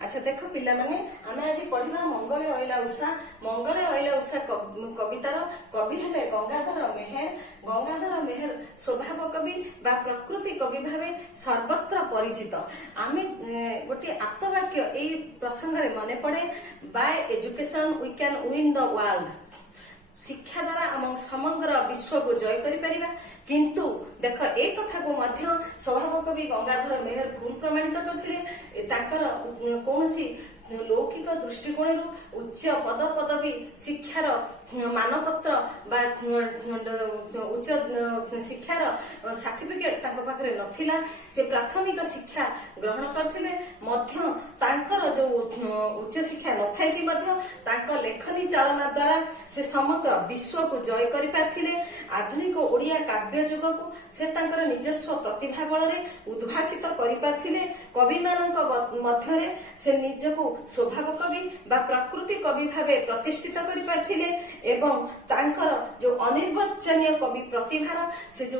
अच्छा देख पिला माने आमे आज पढ़िबा मंगले अइला उषा। मंगले अइला उषा कवितार कवि हेले गंगाधर मेहेर। गंगाधर मेहेर स्वभाव कवि बा प्रकृति कवि भावे सर्वत्र परिचित। आमे गोटे आप्तवाक्य एई प्रसंग रे मने पड़े, by education we can win the world. शिक्षा द्वारा आम समग्र विश्व को जय करिपरिबा। किंतु देख ए कथा को मध्य स्वभाव कवि गंगाधर मेहेर भूल प्रमाणित करथिले। ताकर कोनसी लौकिक दृष्टिकोण उच्च पद पदवी शिक्षार मानपत्र बा उच्च शिक्षार सर्टिफिकेट तांको पाखरे नथिला। से प्राथमिक शिक्षा ग्रहण करथिले मध्य तांकर जो उच्च शिक्षा नथाय कि मध्य तांको लेखनी चालना द्वारा से समग्र विश्व को जय करि पाथिले। आधुनिक ओडिया काव्य जुग को से तांकर निजस्व प्रतिभा बल रे उद्भासित करि पाथिले। कवि मानक मध्य रे से निज को स्वभाव कवि बा प्रकृति कवि भावे प्रतिष्ठित करि पाथिले एवं तांकर जो अनिर्वचनीय कवि प्रतिभार से जो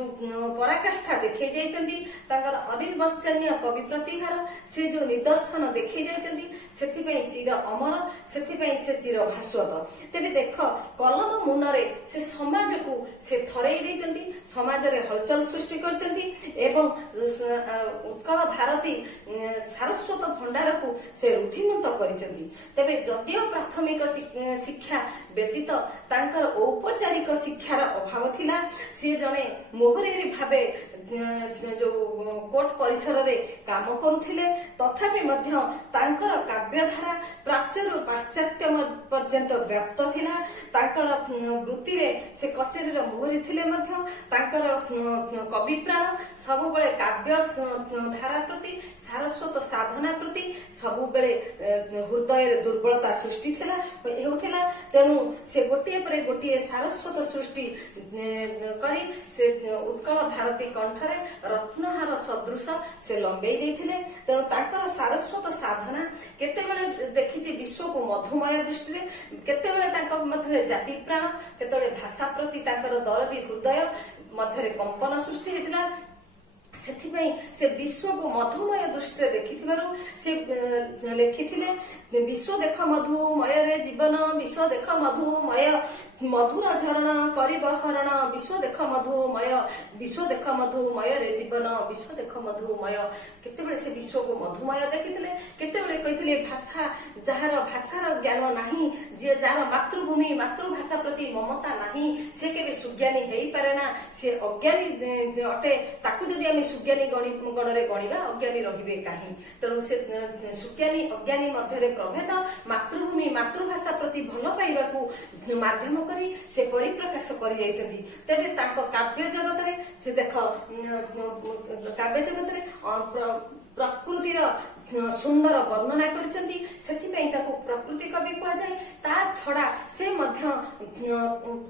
पराकाष्ठा देखै जायचंदी, तांकर अनिर्वचनीय कवि प्रतिभार से जो निदर्शन देखै जायचंदी, सेथि पई चिर अमर, सेथि पई से चिर भास्वत। तेबे देख कलम मुनरे से समाज को से थरई देचंदी, समाज रे हलचल सृष्टि करचंदी एवं उत्कल भारती सारस्वत भंडार को से रुधिमंत करिचंदी। तेबे जदियो प्राथमिक शिक्षा व्यतीत तांकर औपचारिक शिक्षार अभाव थिला, से जने मोहरेरी भावे जो कोर्ट परिसर रे काम करुथिले, तथापि मध्य तांकर काव्यधारा प्राच्य रु पाश्चात्य पर्यंत व्याप्त थिला। तांकर वृत्ति रे से कचेरी रे मोहरी थिले मध्य तांकर कवि प्राण सब बेले काव्य धारा प्रति सारस्वत साधना प्रति सब बेले हृदय रे दुर्बलता सृष्टि थिला हेउथिला। तेनु से गोटिए परे गोटिए सारस्वत सृष्टि करी से उत्कल भारती कंठरे रत्नहार सदृश से लंबेई देथिले। तेनु तांकर सारस्वत साधना केतेबेले देखिछि विश्व को मधुमय दृष्टि रे, केतेबेले तांकर मध्यरे जाति प्राण, केतेबेले भाषा प्रति तांकर दरदी हृदय मध्यरे कंपन सृष्टि हेतिला। सेथिपई से विश्व को मधुमय दृष्टि देखिथिबारु से लेखिथिले, विश्व देख मधुमय रे जीवन, विश्व देख मधुमय मधुर झरण करिब हरण, विश्व देख मधुमय, विश्व देख मधुमय रे जीवन, विश्व देख मधुमय। केतेबेले से विश्व को मधुमय देखिथिले, केतेबेले कहिथिले भाषा जहार भाषार ज्ञान नाही, जे जार मातृभूमि मातृभाषा प्रति ममता नाही, से केबे सुज्ञानी हेई पारे ना, से अज्ञानी अटे। ताकू जदि आमे सुज्ञानी गणरे गणिबा अज्ञानी रहिबे काहे। तेणु से सुज्ञानी अज्ञानी मध्यरे प्रभेद मातृभूमि मातृभाषा प्रति भल पाइबाकू माध्यम करी से परिप्रकाश करि जाइछन्ती। तेबे ताको काव्य जगत रे से देख काव्य जगत रे प्रकृतिर सुंदर वर्णना करचंती, सेथिपई ताको प्रकृति कवि कहा जाय। ता छडा से मध्य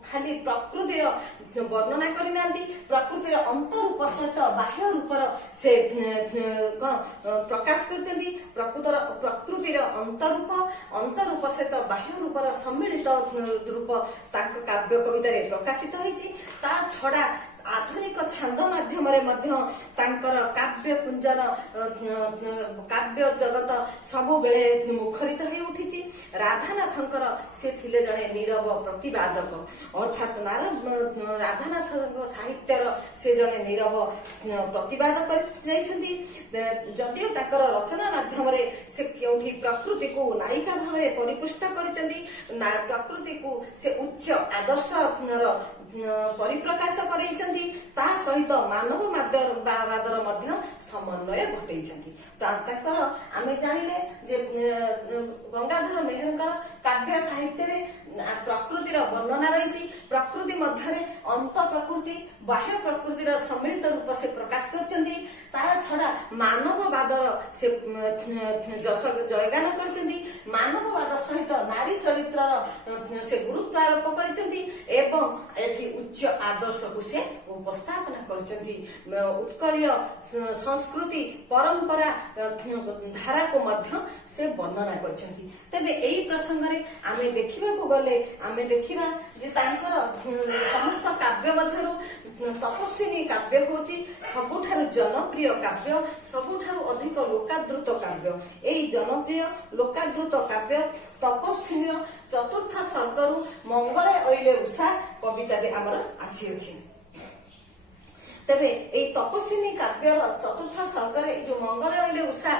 खाली प्रकृतिर वर्णना करिनांती, प्रकृतिर अंतरूप सहित बाह्य रूपर से कोन प्रकाश करचंती। प्रकृतिर अंतरूप सहित बाह्य रूपर सम्मिलित रूप ताको काव्य कविता रे प्रकाशित होईची। ता छडा आधुनिक छांद माध्यम रे मध्य तांकर काव्य पुंजर काव्य जगत सबु बेले मुखरित होई उठिची। राधानाथंकर से थिले जणे नीरव प्रतिवादक, अर्थात राधानाथ साहित्यर से जणे नीरव प्रतिवाद करछन्ती। जदियो ताकर रचना माध्यम रे से केउठी प्रकृति को नायिका भावे परिपुष्ट करछन्ती, प्रकृति को से उच्च आदर्श परिप्रकाश करैछन्ती। ता सहित मानववादर मध्य समन्वय घटैछन्ती। ताकर आमे जानिले जे गंगाधर मेहेरकर काव्य साहित्य रे प्रकृतिर वर्णना रही। प्रकृति मध्य अंत प्रकृति बाह्य प्रकृतिर सम्मिलित रूप से प्रकाश करछन्ती। ता छडा मानववादर से जयगान करछन्ती। मानववाद सहित नारी चरित्र से गुरुत्व आरोप करछन्ती एवं एथि उच्च आदर्श को से उपस्थापना करछन्ती। उत्कलीय संस्कृति परंपरा धारा को मध्य से वर्णना करछन्ती। तबे एई प्रसंग रे आमे देखिबा को गले आमे देखिबा जे तांकर समस्त କାବ୍ୟ ମଧ୍ୟରୁ ତପସ୍ୱିନୀ କାବ୍ୟ ହଉଛି ସବୁଠାରୁ ଜନପ୍ରିୟ କାବ୍ୟ, ସବୁଠାରୁ ଅଧିକ ଲୋକାଦୃତ କାବ୍ୟ। ଏଇ ଜନପ୍ରିୟ ଲୋକାଦୃତ କାବ୍ୟ ତପସ୍ୱିନୀର ଚତୁର୍ଥ ସର୍ଗରୁ ମଙ୍ଗଳେ ଅଇଲେ ଉଷା କବିତାଟି ଆମର ଆସିଅଛି। ତେବେ ଏଇ ତପସ୍ୱିନୀ କାବ୍ୟର ଚତୁର୍ଥ ସର୍ଗରେ ଏଇ ଯୋଉ ମଙ୍ଗଳେ ଅଇଲେ ଉଷା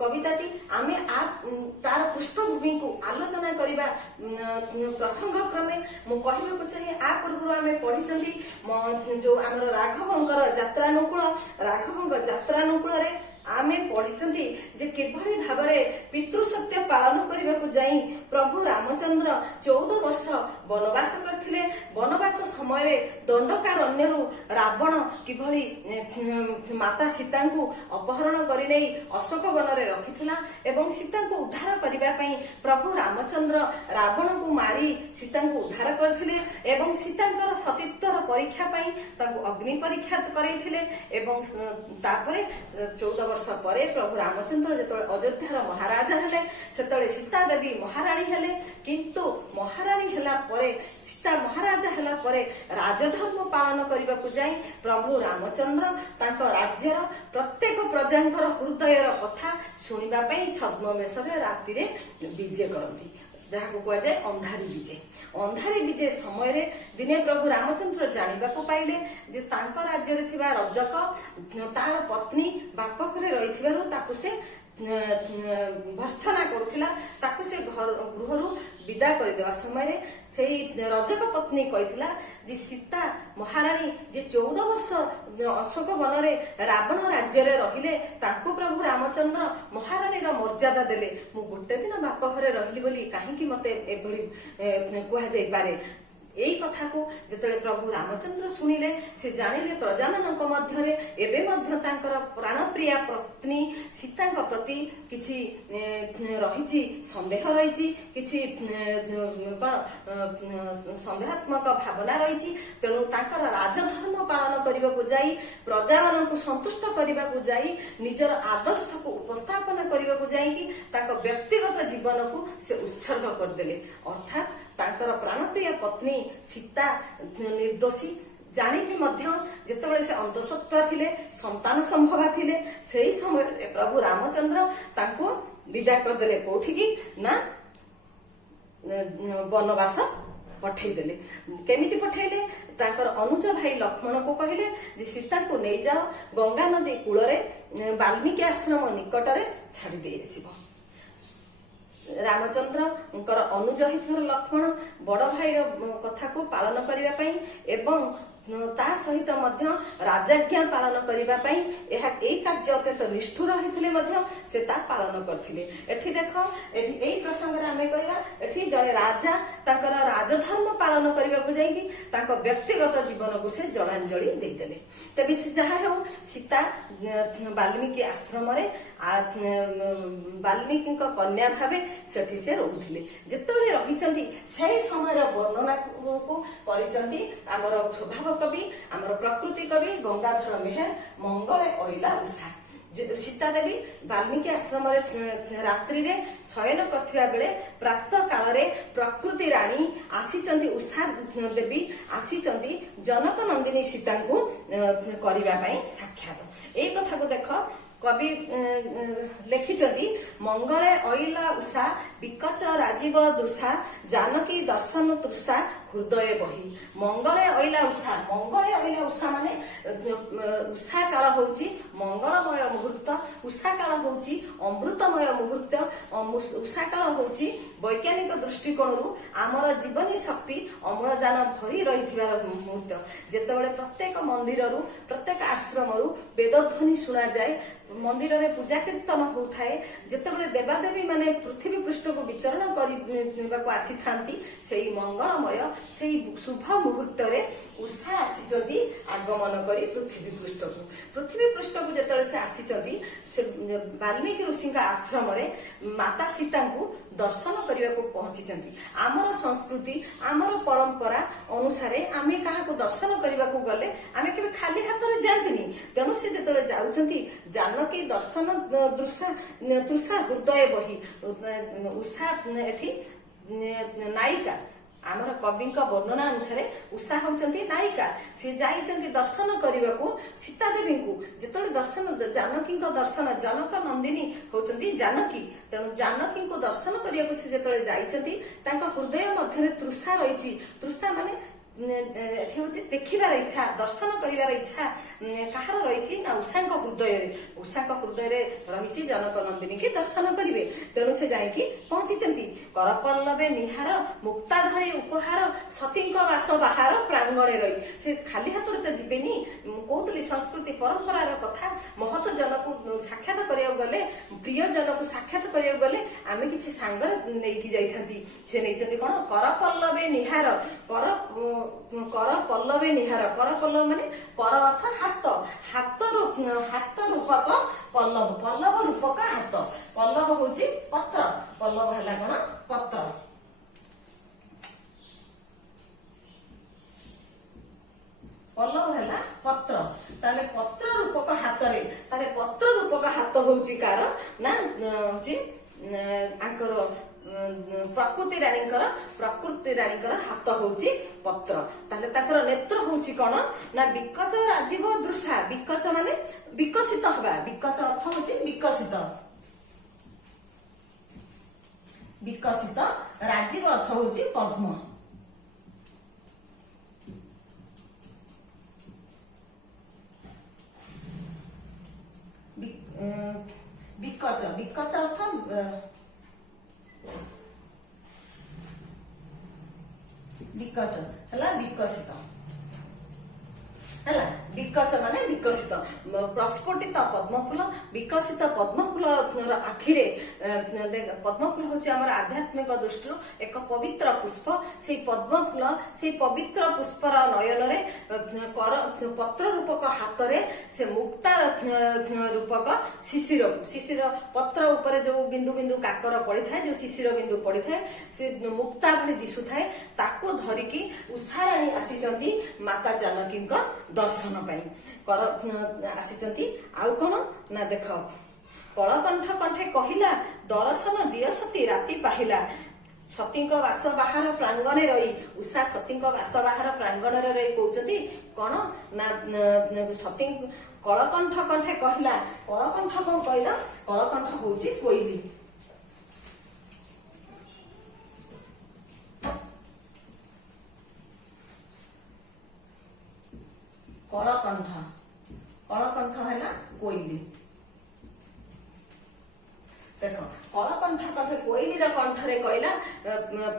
କବିତାଟି ଆମେ ତାର ପୃଷ୍ଠଭୂମିକୁ ଆଲୋଚନା କରିବା ପ୍ରସଙ୍ଗ କ୍ରମେ ମୁଁ କହିବାକୁ ଚାହେଁ, ଆ ପୂର୍ବରୁ ଆମେ ପଢିଛନ୍ତି ଯୋଉ ଆମର ରାଘବଙ୍କର ଯାତ୍ରାନୁକୂଳରେ ଆମେ ପଢିଛନ୍ତି ଯେ କିଭଳି ଭାବରେ ପିତୃସତ୍ୟ ପାଳନ କରିବାକୁ ଯାଇ ପ୍ରଭୁ ରାମଚନ୍ଦ୍ର 14 ବର୍ଷ ବନବାସ କରିଥିଲେ। ବନବାସ ସମୟରେ ଦଣ୍ଡକାରଣ୍ୟରୁ ରାବଣ କିଭଳି ମାତା ସୀତାଙ୍କୁ ଅପହରଣ କରିନେଇ ଅଶୋକ ବନରେ ରଖିଥିଲା ଏବଂ ସୀତାଙ୍କୁ ଉଦ୍ଧାର କରିବା ପାଇଁ ପ୍ରଭୁ ରାମଚନ୍ଦ୍ର ରାବଣକୁ ମାରି ସୀତାଙ୍କୁ ଉଦ୍ଧାର କରିଥିଲେ ଏବଂ ସୀତାଙ୍କର ସତୀତ୍ୱର ପରୀକ୍ଷା ପାଇଁ ତାଙ୍କୁ ଅଗ୍ନି ପରୀକ୍ଷା କରାଇଥିଲେ ଏବଂ ତାପରେ 14 ବର୍ଷ ପରେ ପ୍ରଭୁ ରାମଚନ୍ଦ୍ର ଯେତେବେଳେ ଅଯୋଧ୍ୟାର ମହାରାଜା ହେଲେ ସେତେବେଳେ ସୀତା ଦେବୀ ମହାରାଣୀ ହେଲେ। କିନ୍ତୁ ମହାରାଣୀ ହେଲା ପରେ, ସୀତା ମହାରାଜା ହେଲା ପରେ ରାଜଧର୍ମ ପାଳନ କରିବାକୁ ଯାଇ ପ୍ରଭୁ ରାମଚନ୍ଦ୍ର ତାଙ୍କ ରାଜ୍ୟର ପ୍ରତ୍ୟେକ ପ୍ରଜାଙ୍କର ହୃଦୟର କଥା ଶୁଣିବା ପାଇଁ ଛଦ୍ମ ବେଶରେ ରାତିରେ ବିଜେ କରନ୍ତି, ଯାହାକୁ କୁହାଯାଏ ଅନ୍ଧାରୀ ବିଜେ। ଅନ୍ଧାରୀ ବିଜେ ସମୟରେ ଦିନେ ପ୍ରଭୁ ରାମଚନ୍ଦ୍ର ଜାଣିବାକୁ ପାଇଲେ ଯେ ତାଙ୍କ ରାଜ୍ୟରେ ଥିବା ରଜକ ତାର ପତ୍ନୀ ବାପ ଘରେ ରହିଥିବାରୁ ତାକୁ ସେ ଭର୍ତ୍ସନା କରୁଥିଲା, ତାକୁ ସେ ଗୃହରୁ ବିଦା କରିଦେବା ସମୟରେ ସେଇ ରଜକ ପତ୍ନୀ କହିଥିଲା ଯେ ସୀତା ମହାରାଣୀ ଯେ 14 ବର୍ଷ ଅଶୋକ ବନରେ ରାବଣ ରାଜ୍ୟରେ ରହିଲେ ତାଙ୍କୁ ପ୍ରଭୁ ରାମଚନ୍ଦ୍ର ମହାରାଣୀର ମର୍ଯ୍ୟାଦା ଦେଲେ, ମୁଁ ଗୋଟେ ଦିନ ବାପ ଘରେ ରହିଲି ବୋଲି କାହିଁକି ମତେ ଏଭଳି କୁହାଯାଇପାରେ। ଏଇ କଥାକୁ ଯେତେବେଳେ ପ୍ରଭୁ ରାମଚନ୍ଦ୍ର ଶୁଣିଲେ ସେ ଜାଣିଲେ ପ୍ରଜାମାନଙ୍କ ମଧ୍ୟରେ ଏବେ ମଧ୍ୟ ତାଙ୍କର ପ୍ରାଣପ୍ରିୟା ପତ୍ନୀ ସୀତାଙ୍କ ପ୍ରତି କିଛି ରହିଛି, ସନ୍ଦେହ ରହିଛି, କିଛି ସନ୍ଦେହାତ୍ମକ ଭାବନା ରହିଛି। ତେଣୁ ତାଙ୍କର ରାଜଧର୍ମ ପାଳନ କରିବାକୁ ଯାଇ, ପ୍ରଜାମାନଙ୍କୁ ସନ୍ତୁଷ୍ଟ କରିବାକୁ ଯାଇ, ନିଜର ଆଦର୍ଶକୁ ଉପସ୍ଥାପନ କରିବାକୁ ଯାଇକି ତାଙ୍କ ବ୍ୟକ୍ତିଗତ ଜୀବନକୁ ସେ ଉତ୍ସର୍ଗ କରିଦେଲେ। ଅର୍ଥାତ୍ ତାଙ୍କର ପ୍ରାଣପ୍ରିୟ ପତ୍ନୀ ସୀତା ନିର୍ଦ୍ଦୋଷୀ ଜାଣିକି ମଧ୍ୟ ଯେତେବେଳେ ସେ ଅନ୍ତଃସତ୍ତ୍ୱା ଥିଲେ, ସନ୍ତାନ ସମ୍ଭବା ଥିଲେ, ସେହି ସମୟରେ ପ୍ରଭୁ ରାମଚନ୍ଦ୍ର ତାଙ୍କୁ ବିଦା କରିଦେଲେ। କୋଉଠିକି ନା ବନବାସ ପଠେଇଦେଲେ। କେମିତି ପଠେଇଲେ? ତାଙ୍କର ଅନୁଜ ଭାଇ ଲକ୍ଷ୍ମଣକୁ କହିଲେ ଯେ ସୀତାଙ୍କୁ ନେଇଯାଅ, ଗଙ୍ଗା ନଦୀ କୂଳରେ ବାଲ୍ମୀକି ଆଶ୍ରମ ନିକଟରେ ଛାଡି ଦେଇ ଆସିବ। ରାମଚନ୍ଦ୍ରଙ୍କର ଅନୁଜ ହେଇଥିବାର ଲକ୍ଷ୍ମଣ ବଡ ଭାଇର କଥାକୁ ପାଳନ କରିବା ପାଇଁ ଏବଂ ତା ସହିତ ମଧ୍ୟ ରାଜାଜ୍ଞା ପାଳନ କରିବା ପାଇଁ ଏଇ କାର୍ଯ୍ୟ ଅତ୍ୟନ୍ତ ନିଷ୍ଠୁର ହେଇଥିଲେ ମଧ୍ୟ ସେ ତା ପାଳନ କରିଥିଲେ। ଏଠି ଦେଖ, ଏଠି ଏଇ ପ୍ରସଙ୍ଗରେ ଆମେ କହିବା, ଏଠି ଜଣେ ରାଜା ତାଙ୍କର ରାଜଧର୍ମ ପାଳନ କରିବାକୁ ଯାଇକି ତାଙ୍କ ବ୍ୟକ୍ତିଗତ ଜୀବନକୁ ସେ ଜଳାଞ୍ଜଳି ଦେଇଦେଲେ। ତେବେ ସେ ଯାହା ହେଉ ସୀତା ବାଲ୍ମୀକି ଆଶ୍ରମରେ ବାଲ୍ମୀକିଙ୍କ କନ୍ୟା ଭାବେ ସେଠି ସେ ରହୁଥିଲେ। ଯେତେବେଳେ ରହିଛନ୍ତି ସେହି ସମୟର ବର୍ଣ୍ଣନାକୁ କରିଛନ୍ତି ଆମର ସ୍ୱଭାବ କବି, ଆମର ପ୍ରକୃତି କବି ଗଙ୍ଗାଧର ମେହେର ମଙ୍ଗଳେ ଅଇଲା ଉଷା। ସୀତା ଦେବୀ ବାଲ୍ମୀକି ଆଶ୍ରମରେ ରାତ୍ରିରେ ଶୟନ କରିଥିବା ବେଳେ ପ୍ରାତଃ କାଳରେ ପ୍ରକୃତି ରାଣୀ ଆସିଛନ୍ତି, ଉଷା ଦେବୀ ଆସିଛନ୍ତି ଜନକ ନନ୍ଦିନୀ ସୀତାଙ୍କୁ କରିବା ପାଇଁ ସାକ୍ଷାତ। ଏଇ କଥାକୁ ଦେଖ, କବି ଲେଖିଛନ୍ତି ମଙ୍ଗଳେ ଅଇଲା ଉଷା ବିକଚ ରାଜୀବ ଦୃଶା ଜାନକୀ ଦର୍ଶନ ତୃଷା ହୃଦୟ ବହି। ମଙ୍ଗଳେ ଅଇଲା ଉଷା, ମଙ୍ଗଳେ ଅଇଲା ଉଷା ମାନେ ଉଷା କାଳ ହଉଛି ମଙ୍ଗଳମୟ ମୁହୂର୍ତ୍ତ, ଉଷା କାଳ ହଉଛି ଅମୃତମୟ ମୁହୂର୍ତ୍ତ, ଉଷା କାଳ ହଉଛି ବୈଜ୍ଞାନିକ ଦୃଷ୍ଟିକୋଣରୁ ଆମର ଜୀବନୀ ଶକ୍ତି ଅମ୍ଳଜାନ ଭରି ରହିଥିବାର ମୁହୂର୍ତ୍ତ। ଯେତେବେଳେ ପ୍ରତ୍ୟେକ ମନ୍ଦିରରୁ, ପ୍ରତ୍ୟେକ ଆଶ୍ରମରୁ ବେଦଧ୍ୱନି ଶୁଣାଯାଏ, ମନ୍ଦିରରେ ପୂଜା କୀର୍ତ୍ତନ ହଉଥାଏ, ଯେତେବେଳେ ଦେବାଦେବୀ ମାନେ ପୃଥିବୀ ପୃଷ୍ଠକୁ ବିଚରଣ କରିବାକୁ ଆସିଥାନ୍ତି, ସେଇ ମଙ୍ଗଳମୟ ସେଇ ଶୁଭ ମୁହୂର୍ତ୍ତରେ ଉଷା ଆସିଛନ୍ତି ଆଗମନ କରି ପୃଥିବୀ ପୃଷ୍ଠକୁ ଯେତେବେଳେ ସେ ଆସିଛନ୍ତି, ସେ ବାଲ୍ମୀକି ଋଷିଙ୍କ ଆଶ୍ରମରେ ମାତା ସୀତାଙ୍କୁ ଦର୍ଶନ କରିବାକୁ ପହଞ୍ଚିଛନ୍ତି। ଆମର ସଂସ୍କୃତି, ଆମର ପରମ୍ପରା ଅନୁସାରେ ଆମେ କାହାକୁ ଦର୍ଶନ କରିବାକୁ ଗଲେ ଆମେ କେବେ ଖାଲି ହାତରେ ଯାଆନ୍ତିନି। ତେଣୁ ସେ ଯେତେବେଳେ ଯାଉଛନ୍ତି, ଜାନକୀ ଦର୍ଶନ ତୃଷା ହୃଦୟ ବହି, ଉଷା ଏଠି ନାୟିକା ଆମର କବିଙ୍କ ବର୍ଣ୍ଣନା ଅନୁସାରେ ଉଷା ହଉଛନ୍ତି ନାୟିକା। ସେ ଯାଇଛନ୍ତି ଦର୍ଶନ କରିବାକୁ ସୀତା ଦେବୀଙ୍କୁ। ଯେତେବେଳେ ଦର୍ଶନ ଜାନକୀଙ୍କ ଦର୍ଶନ, ଜନକ ନନ୍ଦିନୀ ହଉଛନ୍ତି ଜାନକୀ, ତେଣୁ ଜାନକୀଙ୍କୁ ଦର୍ଶନ କରିବାକୁ ସେ ଯେତେବେଳେ ଯାଇଛନ୍ତି ତାଙ୍କ ହୃଦୟ ମଧ୍ୟରେ ତୃଷା ରହିଛି। ତୃଷା ମାନେ ଏଠି ହଉଛି ଦେଖିବାର ଇଚ୍ଛା, ଦର୍ଶନ କରିବାର ଇଚ୍ଛା କାହାର ରହିଛି ନା ଉଷାଙ୍କ ହୃଦୟରେ। ଉଷାଙ୍କ ହୃଦୟରେ ରହିଛି ଜନକ ନନ୍ଦିନୀକି ଦର୍ଶନ କରିବେ। ତେଣୁ ସେ ଯାଇକି ପହଞ୍ଚିଛନ୍ତି। କରପଲ୍ଲବେ ନିହାର ମୁକ୍ତାଧରି ଉପହାର ସତୀଙ୍କ ବାସ ବାହାର ପ୍ରାଙ୍ଗଣେ ରହି। ସେ ଖାଲି ହାତରେ ତ ଯିବେନି। ମୁଁ କହୁଥିଲି ସଂସ୍କୃତି ପରମ୍ପରାର କଥା। ମହତ ଜନକୁ ସାକ୍ଷାତ କରିବାକୁ ଗଲେ, ପ୍ରିୟ ଜନକୁ ସାକ୍ଷାତ କରିବାକୁ ଗଲେ ଆମେ କିଛି ସାଙ୍ଗରେ ନେଇକି ଯାଇଥାନ୍ତି। ସେ ନେଇଛନ୍ତି କଣ? କରପଲ୍ଲବେ ନିହାର। କର ପଲ୍ଲବେ ନିହାର। କର ପଲ୍ଲବ ମାନେ କର ଅର୍ଥ ହାତ, ହାତ ରୂପକ ପଲ୍ଲବ, ପଲ୍ଲବ ରୂପକ ହାତ। ପଲ୍ଲବ ହଉଛି ପତ୍ର, ପଲ୍ଲବ ହେଲା କଣ? ପତ୍ର। ପଲ୍ଲବ ହେଲା ପତ୍ର। ତାହେଲେ ପତ୍ର ରୂପକ ହାତରେ, ତାହେଲେ ପତ୍ର ରୂପକ ହାତ ହଉଛି କାର ନା ହଉଛି ଆଙ୍କର ପ୍ରକୃତି ରାଣୀଙ୍କର ହାତ ହଉଛି ପତ୍ର। ତାହେଲେ ତାଙ୍କର ନେତ୍ର ହଉଛି କଣ ନା ବିକଚ ରାଜୀବ ଦୃଶା। ବିକଚ ମାନେ ବିକଶିତ ହବା। ବିକଚ ଅର୍ଥ ହଉଛି ବିକଶିତ। ବିକଶିତ। ରାଜୀବ ଅର୍ଥ ହଉଛି ପଦ୍ମ। ବିକଚ, ବିକଚ ଅର୍ଥ ବିକଚ ହେଲା ବିକଶିତ ହେଲା। ବିକଚ ମାନେ ବିକଶିତ। ପ୍ରସ୍ଫୁଟିତ ପଦ୍ମଫୁଲ, ବିକଶିତ ପଦ୍ମଫୁଲ ଆଖିରେ, ପଦ୍ମଫୁଲ ହଉଛି ଆମର ଆଧ୍ୟାତ୍ମିକ ଦୃଷ୍ଟିରୁ ଏକ ପବିତ୍ର ପୁଷ୍ପ। ସେଇ ପଦ୍ମଫୁଲ, ସେଇ ପବିତ୍ର ପୁଷ୍ପର ନୟନରେ, ପତ୍ର ରୂପକ ହାତରେ ସେ ମୁକ୍ତା ରୂପକ ଶିଶିରକୁ, ଶିଶିର ପତ୍ର ଉପରେ ଯୋଉ ବିନ୍ଦୁ ବିନ୍ଦୁ କାକର ପଡିଥାଏ, ଯୋଉ ଶିଶିର ବିନ୍ଦୁ ପଡିଥାଏ, ସେ ମୁକ୍ତା ଭଳି ଦିଶୁଥାଏ। ତାକୁ ଧରିକି ଉଷାରାଣୀ ଆସିଛନ୍ତି ମାତା ଜାନକୀଙ୍କ ଦର୍ଶନ ପାଇଁ ଆସିଛନ୍ତି। ଆଉ କଣ ନା ଦେଖ, କଳକଣ୍ଠ କଣ୍ଠେ କହିଲା ଦର୍ଶନ ଦିଅ ସତୀ ରାତି ପାହିଲା। ସତୀଙ୍କ ବାସ ବାହାର ପ୍ରାଙ୍ଗଣେ ରହି। ଉଷା ସତୀଙ୍କ ବାସ ବାହାର ପ୍ରାଙ୍ଗଣରେ ରହି କହୁଛନ୍ତି କଣ ନା ସତୀ କଳକଣ୍ଠ କଣ୍ଠେ କହିଲା। କଳକଣ୍ଠ କଣ କହିଲା? କଳକଣ୍ଠ ହଉଛି କୋଇଲି। କଳକଣ୍ଠ, କଳକଣ୍ଠ ହେଲା କୋଇଲି। ଦେଖ, କଳକଣ୍ଠ କଣ୍ଠେ କୋଇଲିର କଣ୍ଠରେ କହିଲା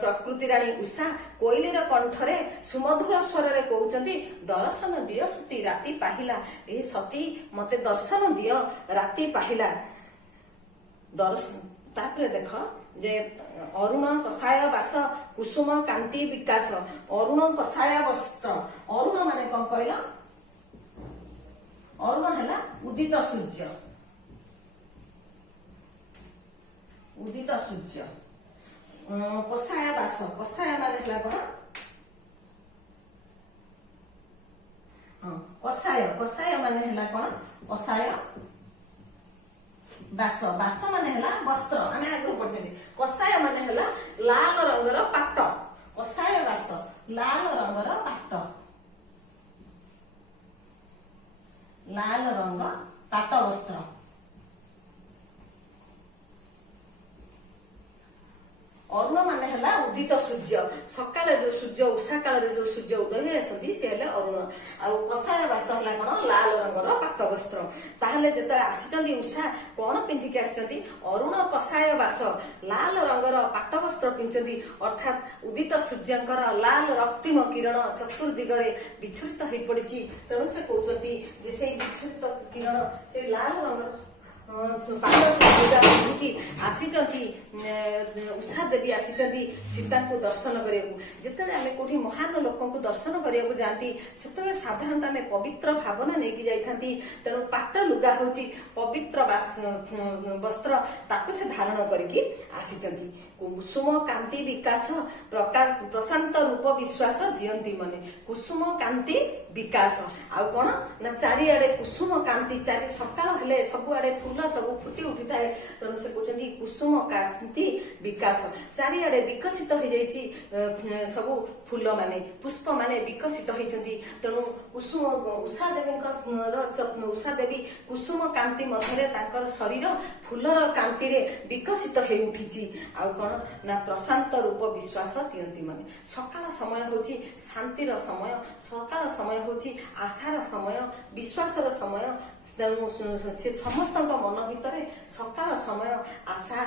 ପ୍ରକୃତି ରାଣୀ ଉଷା। କୋଇଲିର କଣ୍ଠରେ ସୁମଧୁର ସ୍ୱରରେ କହୁଛନ୍ତି ଦର୍ଶନ ଦିଅ ସତୀ ରାତି ପାହିଲା। ଏହି ସତୀ ମତେ ଦର୍ଶନ ଦିଅ ରାତି ପାହିଲା। ତାପରେ ଦେଖ ଯେ ଅରୁଣ କଷାୟ ବାସ କୁସୁମ କାନ୍ତି ବିକାଶ। ଅରୁଣ କଷାୟ ବସ୍ତ୍ର। ଅରୁଣ ମାନେ କଣ କହିଲ? ଅରୁଣ ହେଲା ଉଦିତ ସୂର୍ଯ୍ୟ। ଉଦିତ ସୂର୍ଯ୍ୟ। କଷାୟ ବାସ, କଷାୟ ମାନେ ହେଲା କଣ? କଷାୟ, କଷାୟ ମାନେ ହେଲା କଣ? କଷାୟ ବାସ, ବାସ ମାନେ ହେଲା ବସ୍ତ୍ର। ଆମେ ଆଗରୁ ପଢିଛନ୍ତି। କଷାୟ ମାନେ ହେଲା ଲାଲ ରଙ୍ଗର ପାଟ। କଷାୟ ବାସ ଲାଲ ରଙ୍ଗର ପାଟ, ଲାଲ ରଙ୍ଗ ପାଟ ବସ୍ତ୍ର। ଅରୁଣ ମାନେ ହେଲା ଉଦିତ ସୂର୍ଯ୍ୟ। ସକାଳେ ଯୋଉ ସୂର୍ଯ୍ୟ, ଉଷା କାଳରେ ଯୋଉ ସୂର୍ଯ୍ୟ ଉଦୟ ଆସନ୍ତି ସେ ହେଲେ ଅରୁଣ। ଆଉ କଷାୟ ବାସ ହେଲା କଣ? ଲାଲ ରଙ୍ଗର ପାଟ ବସ୍ତ୍ର। ତାହେଲେ ଯେତେବେଳେ ଆସିଛନ୍ତି ଉଷା କଣ ପିନ୍ଧିକି ଆସିଛନ୍ତି? ଅରୁଣ କଷାୟ ବାସ, ଲାଲ ରଙ୍ଗର ପାଟ ବସ୍ତ୍ର ପିନ୍ଧିଛନ୍ତି। ଅର୍ଥାତ୍ ଉଦିତ ସୂର୍ଯ୍ୟଙ୍କର ଲାଲ ରକ୍ତିମ କିରଣ ଚତୁର୍ଦିଗରେ ବିଚ୍ଛୁରିତ ହେଇ ପଡିଛି। ତେଣୁ ସେ କହୁଛନ୍ତି ଯେ ସେଇ ବିଚ୍ଛୁରିତ କିରଣ, ସେଇ ଲାଲ ରଙ୍ଗର ପିନ୍ଧିକି ଆସିଛନ୍ତି। ଉଷା ଦେବୀ ଆସିଛନ୍ତି ସୀତାଙ୍କୁ ଦର୍ଶନ କରିବାକୁ। ଯେତେବେଳେ ଆମେ କୋଉଠି ମହାନ ଲୋକଙ୍କୁ ଦର୍ଶନ କରିବାକୁ ଯାଆନ୍ତି ସେତେବେଳେ ସାଧାରଣତଃ ଆମେ ପବିତ୍ର ଭାବନା ନେଇକି ଯାଇଥାନ୍ତି। ତେଣୁ ପାଟ ଲୁଗା ହଉଛି ପବିତ୍ର ବସ୍ତ୍ର, ତାକୁ ସେ ଧାରଣ କରିକି ଆସିଛନ୍ତି। कुसुम कांति विकास प्रशांत रूप विश्वास दियंती मने कुसुम कांति विकास आउ कौन ना चारिआडे कुसुम कांति चारि सकाळ हेले सबुआडे फूल सब फुटी उठी थाए तेणु से कहते कुसुम कांति विकास चारिआडे विकसित हो जाइछि सब फूल माने पुष्प माने विकसित होइछन्ति तेणु कुसुम उषा देवी कुसुम कांति मध्यरे तांकर शरीर फूलर कांति रे विकसित हो उठिछि आउ कौन ना प्रशांत रूप विश्वास दियंती माने सकाळ समय होछि शांतिर समय सकाळ समय होछि आशार समय विश्वासर समय से समस्त मन भितर सकाळ समय आशा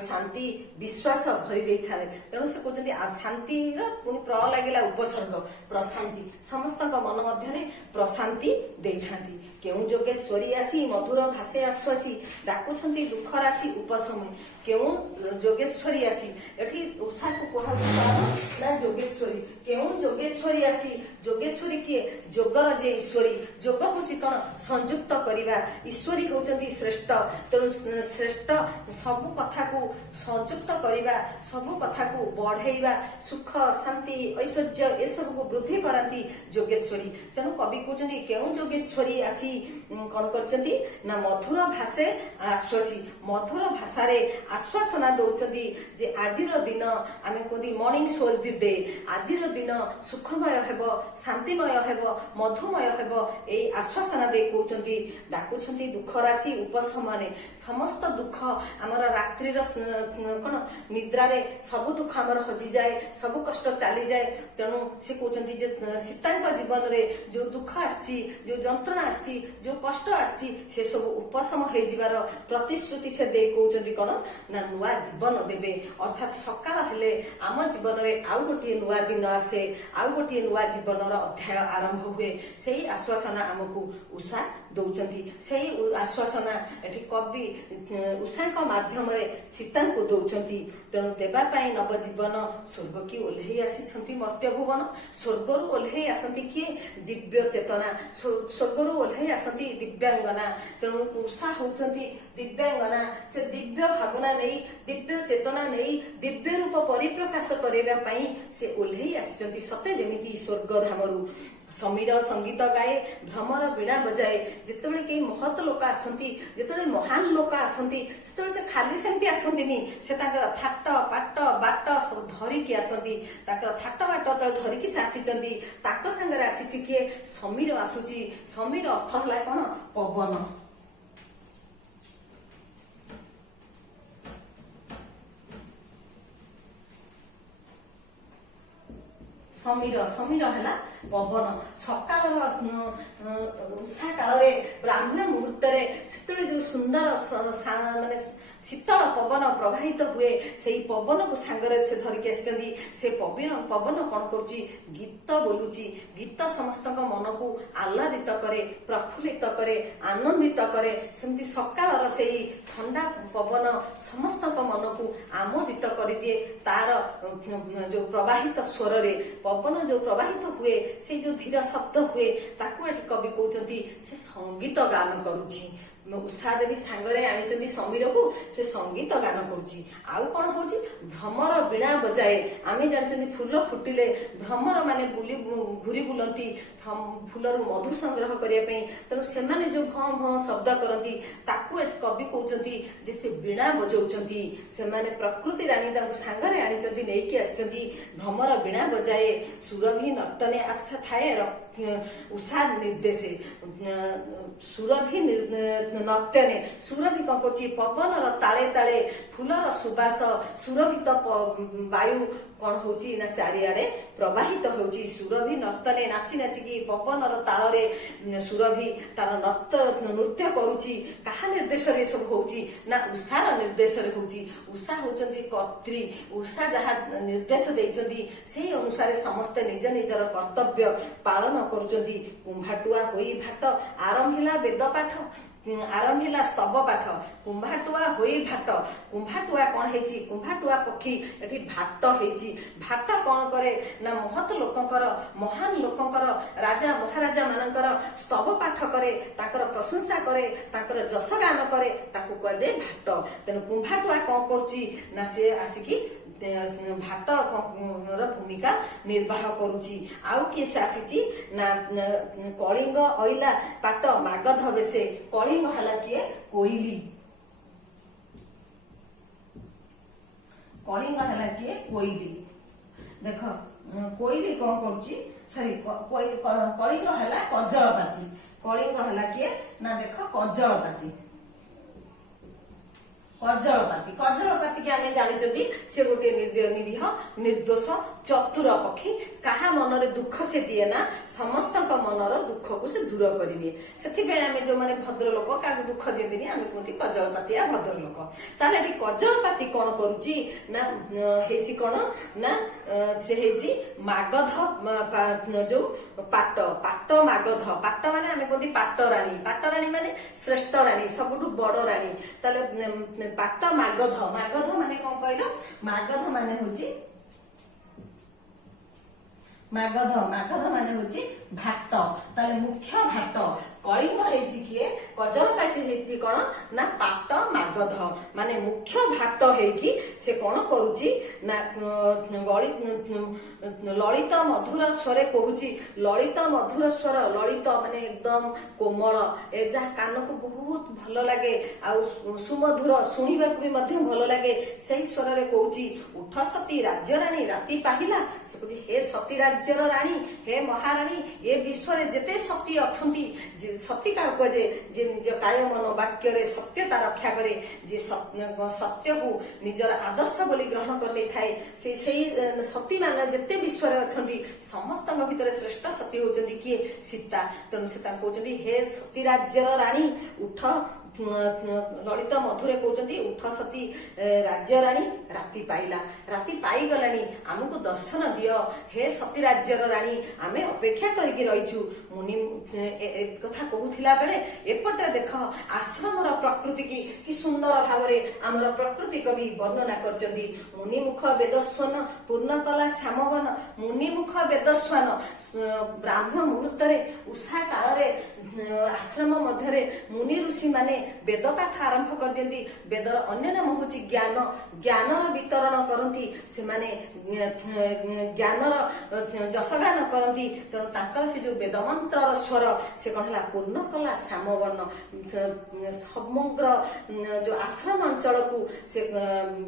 शांति विश्वास भरी देई थाए तेणु से कहते शांतिर पुणी प्र लगिला उपसर्ग प्रशांति समस्त मन मध्य प्रशांति देई थांती केउ जोगेश्वरी आसी मधुर भाषे आसुआसी डाकुछंती दुख राशि उपशमय केउ जोगेश्वरी आसी एठी उषा को कहा जोगेश्वरी केउ जोगेश्वरी आसी जोगेश्वरी किए जोगर जे ईश्वरी जोग होची कौन संयुक्त करिबा ईश्वरी होचंती श्रेष्ठ तेणु श्रेष्ठ सबु कथा को संयुक्त करिबा सबु कथा को बढ़ाइबा सुख शांति ऐश्वर्य ए सब को वृद्धि करांती जोगेश्वरी तेणु कवि कहते केउ जोगेश्वरी आसी कौन करचंती ना मधुर भाषे आश्वासी मधुर भाषा रे आश्वासना दौचंती जे आजिर दिन आमे कहती मॉर्निंग सोज दी डे आजिर दिन सुखमय हेबो शांतिमय हेबो मधुमय हेबो ए आश्वासना दे कहउचंती डाकुचंती दुख राशि उपशमने समस्त दुख हमर रात्रिर कोन निद्रा रे सब दुख हमर हजि जाए सब कष्ट चली जाए तेणु से कहउचंती जे सीतांक जीवन रे जो दुख आछि जो जंत्रणा आछि जो कष्ट आछि से सब उपशम हो जिवार प्रतिश्रुति से दे कहउचंती कोन ना नुआ जीवन देबे अर्थात सकाळ हेले आम जीवन रे आउ गोटे नुआ दिन आसे आउ गोटे नुआ जीवनर अध्याय आरंभ हुए सेही आश्वासना आमको उषा दौचंती सेही आश्वासना एठी कवि उषा माध्यम रे सीता को दौचंती तेणु देबा पाई नव जीवन स्वर्ग की ओल्हेई आसीछंती मर्त्य भुवन स्वर्गरु ओल्हेई आसंती किए दिव्य चेतना स्वर्गरु ओल्हेई आसंती दिव्यांगना तेणु उषा होचंती दिव्यांगना से दिव्य भावना नहीं दिव्य चेतना नहीं दिव्य रूप परिप्रकाश करबा पाई से ओल्हेई आसीछंती सते जेमिति स्वर्ग धामरु समीर संगीत गाए भ्रमर वीणा बजाए जितेबाला कई महत लोक आसती जिते महान लोक आसती से खाली सेमती आसती से थाट पाट बाट सब धरिकी आसती थाट बाट धरिकी से आसीचंती ताक संगे आसी किए समीर आसुची समीर अर्थ है कौन पवन समीर समीर है पवन सकाल उषा काल ब्राह्मण मुहूर्त से जो सुंदर माने शीतल पवन प्रवाहित हुए से पवन को सांगरे से धरिक से पवन कौन करुच्ची गीत बोलुची गीत समस्त मन को आह्लादित करे प्रफुल्लित करे आनंदित करे सेमती सकाल से ठंडा पवन समस्त मन को आमोदित कर दिए तार जो प्रवाहित स्वर रे पवन जो प्रवाहित हुए से जो धीर शब्द हुए ताकू एठी कवि कहउचंती से संगीत गान करुची उषा देवी सांगरे आनी समीर को से संगीत गान करुची आउ कौन हूँ भ्रमर वीणा बजाए आम जानते फूल फुटिले भ्रमर माने बुली घूरी बुलती फूलर मधु संग्रह करने तेणु से जो भं भं शब्द करती ताकू एठी कवि कहउचंती जे से वीणा बजाउचंती से माने प्रकृति रानी ताकू सांगरे आनी नेकी आछंती भ्रमर वीणा बजाए सुरभि नर्तने आशा थाए उषा निर्देशे सुरभि नर्तने सुरभि कौन कर पवन ताले ताले फूलर सुबास सुरभित वायु कौन हो चारिआडे प्रवाहित हो सुरभि नर्तने नाची नाचिकी पवन ताल सुरभि तार नृत्य करुची कहा निर्देश सब हो उषार निर्देश उषा होचंती कर्त्री उषा जहाँ निर्देश देइचंती से अनुसार समस्त निज निजर कर्तव्य पालन करुचंती कुंभाटुआ होई भाट आरंभिला वेद पाठ ଆରମ୍ଭିଲା ସ୍ତବ ପାଠ। କୁମ୍ଭାଟୁଆ ହୋଇ ଭାଟ। କୁମ୍ଭାଟୁଆ କଣ ହେଇଛି? କୁମ୍ଭାଟୁଆ ପକ୍ଷୀ ଏଠି ଭାଟ ହେଇଛି। ଭାଟ କଣ କରେ ନା ମହତ ଲୋକଙ୍କର, ମହାନ ଲୋକଙ୍କର, ରାଜା ମହାରାଜା ମାନଙ୍କର ସ୍ତବ ପାଠ କରେ, ତାଙ୍କର ପ୍ରଶଂସା କରେ, ତାଙ୍କର ଯଶ ଗାନ କରେ, ତାକୁ କୁହାଯାଏ ଭାଟ। ତେଣୁ କୁମ୍ଭାଟୁଆ କଣ କରୁଛି ନା ସେ ଆସିକି ଭାଟ ର ଭୂମିକା ନିର୍ବାହ କରୁଛି। ଆଉ କିଏ ସେ ଆସିଛି ନା କଳିଙ୍ଗ ଅଇଲା ପାଟ ମାଗଧ ବେଶେ। କଳିଙ୍ଗ ହେଲା କିଏ? କୋଇଲି। କଳିଙ୍ଗ ହେଲା କିଏ? କୋଇଲି। ଦେଖ କୋଇଲି କଣ କରୁଛି, ସରି କଳିଙ୍ଗ ହେଲା କଜଳପାତି। କଳିଙ୍ଗ ହେଲା କିଏ ନା ଦେଖ କଜଳପାତି। କଜଳପାତି, କଜଳପାତି କି ଆମେ ଜାଣିଛନ୍ତି ସେ ଗୋଟିଏ ନିରୀହ ନିର୍ଦ୍ଦୋଷ ଚତୁର ପକ୍ଷୀ। କାହା ମନରେ ଦୁଃଖ ସେ ଦିଏ ନା, ସମସ୍ତଙ୍କ ମନର ଦୁଃଖକୁ ସେ ଦୂର କରିନିଏ। ସେଥିପାଇଁ ଆମେ ଯୋଉମାନେ ଭଦ୍ର ଲୋକ କାହାକୁ ଦୁଃଖ ଦିଅନ୍ତିନି ଆମେ କୁହନ୍ତି କଜଳପାତିଆ ଭଦ୍ର ଲୋକ। ତାହେଲେ ଏଠି କଜଳପାତି କଣ କରୁଛି ନା ହେଇଛି କଣ ନା ସେ ହେଇଛି ମାଗଧ ଯୋଉ ପାଟ। ପାଟ ମାଗଧ, ପାଟ ମାନେ ଆମେ କୁହନ୍ତି ପାଟରାଣୀ। ପାଟରାଣୀ ମାନେ ଶ୍ରେଷ୍ଠ ରାଣୀ, ସବୁଠୁ ବଡ ରାଣୀ। ତାହେଲେ ପାଟ ମାଗଧ, ମାଗଧ ମାନେ କଣ କହିଲ? ମାଗଧ ମାନେ ହଉଛି ମାଗଧ, ମାଗଧ ମାନେ ହଉଛି ଭାଟ। ତାହେଲେ ମୁଖ୍ୟ ଭାଟ। କଳିଙ୍ଗ ହେଇଛି କିଏ? କଜଳପାତି ହେଇଛି କଣ ନା ପାଟ ମାଗଧ, ମାନେ ମୁଖ୍ୟ ଭାଟ ହେଇକି ସେ କଣ କରୁଛି ନା ଲଳିତ ମଧୁର ସ୍ୱରେ କହୁଛି। ଲଳିତ ମଧୁର ସ୍ୱର, ଲଳିତ ମାନେ ଏକଦମ କୋମଳ, ଏ ଯାହା କାନକୁ ବହୁତ ଭଲ ଲାଗେ, ଆଉ ସୁମଧୁର, ଶୁଣିବାକୁ ବି ମଧ୍ୟ ଭଲ ଲାଗେ, ସେଇ ସ୍ୱରରେ କହୁଛି ଉଠ ସତୀ ରାଜ୍ୟ ରାଣୀ ରାତି ପାହିଲା। ସେ କହୁଛି ହେ ସତୀ ରାଜ୍ୟର ରାଣୀ, ହେ ମହାରାଣୀ, ଏ ବିଶ୍ୱରେ ଯେତେ ସତୀ ଅଛନ୍ତି, ସତୀ କାହାକୁ କୁହାଯାଏ? ଯେ ନିଜ କାୟ ମନ ବାକ୍ୟରେ ସତ୍ୟତା ରକ୍ଷା କରେ, ଯେ ସତ୍ୟକୁ ନିଜର ଆଦର୍ଶ ବୋଲି ଗ୍ରହଣ କରିନେଇଥାଏ। ସେଇ ସତୀ ମାନେ ଯେତେ ବିଶ୍ୱରେ ଅଛନ୍ତି ସମସ୍ତଙ୍କ ଭିତରେ ଶ୍ରେଷ୍ଠ ସତୀ ହଉଛନ୍ତି କିଏ? ସୀତା। ତେଣୁ ସେ ତାଙ୍କୁ କହୁଛନ୍ତି ହେ ସତୀ ରାଜ୍ୟର ରାଣୀ ଉଠ। ଲଳିତ ମଧୁରେ କହୁଛନ୍ତି ଉଠ ସତୀ ରାଜ୍ୟ ରାଣୀ ରାତି ପାଇଲା। ରାତି ପାଇଗଲାଣି, ଆମକୁ ଦର୍ଶନ ଦିଅ ହେ ସତୀ ରାଜ୍ୟର ରାଣୀ, ଆମେ ଅପେକ୍ଷା କରିକି ରହିଛୁ। ମୁନି କଥା କହୁଥିଲା ବେଳେ ଏପଟେ ଦେଖ ଆଶ୍ରମର ପ୍ରକୃତି କି ସୁନ୍ଦର ଭାବରେ ଆମର ପ୍ରକୃତି କବି ବର୍ଣ୍ଣନା କରିଛନ୍ତି। ମୁନିମୁଖ ବେଦସ୍ୱନ ପୂର୍ଣ୍ଣ କଲା ଶ୍ୟାମବନ। ମୁନିମୁଖ ବେଦସ୍ୱାନ, ବ୍ରାହ୍ମ ମୁହୂର୍ତ୍ତରେ ଉଷା କାଳରେ ଆଶ୍ରମ ମଧ୍ୟରେ ମୁନି ଋଷି ମାନେ ବେଦ ପାଠ ଆରମ୍ଭ କରିଦିଅନ୍ତି। ବେଦର ଅନ୍ୟ ନାମ ହଉଛି ଜ୍ଞାନ। ଜ୍ଞାନର ବିତରଣ କରନ୍ତି ସେମାନେ, ଜ୍ଞାନର ଯଶଗାନ କରନ୍ତି। ତେଣୁ ତାଙ୍କର ସେ ଯୋଉ ବେଦ ମନ୍ତ୍ରର ସ୍ୱର ସେ କଣ ହେଲା? ପୂର୍ଣ୍ଣ କଲା ଶ୍ୟାମବର୍ଣ୍ଣ। ସମଗ୍ର ଯୋଉ ଆଶ୍ରମ ଅଞ୍ଚଳକୁ ସେ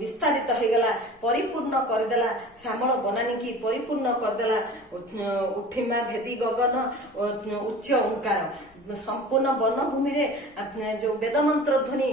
ବିସ୍ତାରିତ ହେଇଗଲା, ପରିପୂର୍ଣ୍ଣ କରିଦେଲା। ଶ୍ୟାମଳ ବନାନୀକି ପରିପୂର୍ଣ୍ଣ କରିଦେଲା। ଉଠିମା ଭେଦି ଗଗନ ଉଚ୍ଚ ଓଙ୍କାର। ସମ୍ପୂର୍ଣ୍ଣ ବନଭୂମିରେ ଯୋଉ ବେଦ ମନ୍ତ୍ର ଧ୍ୱନି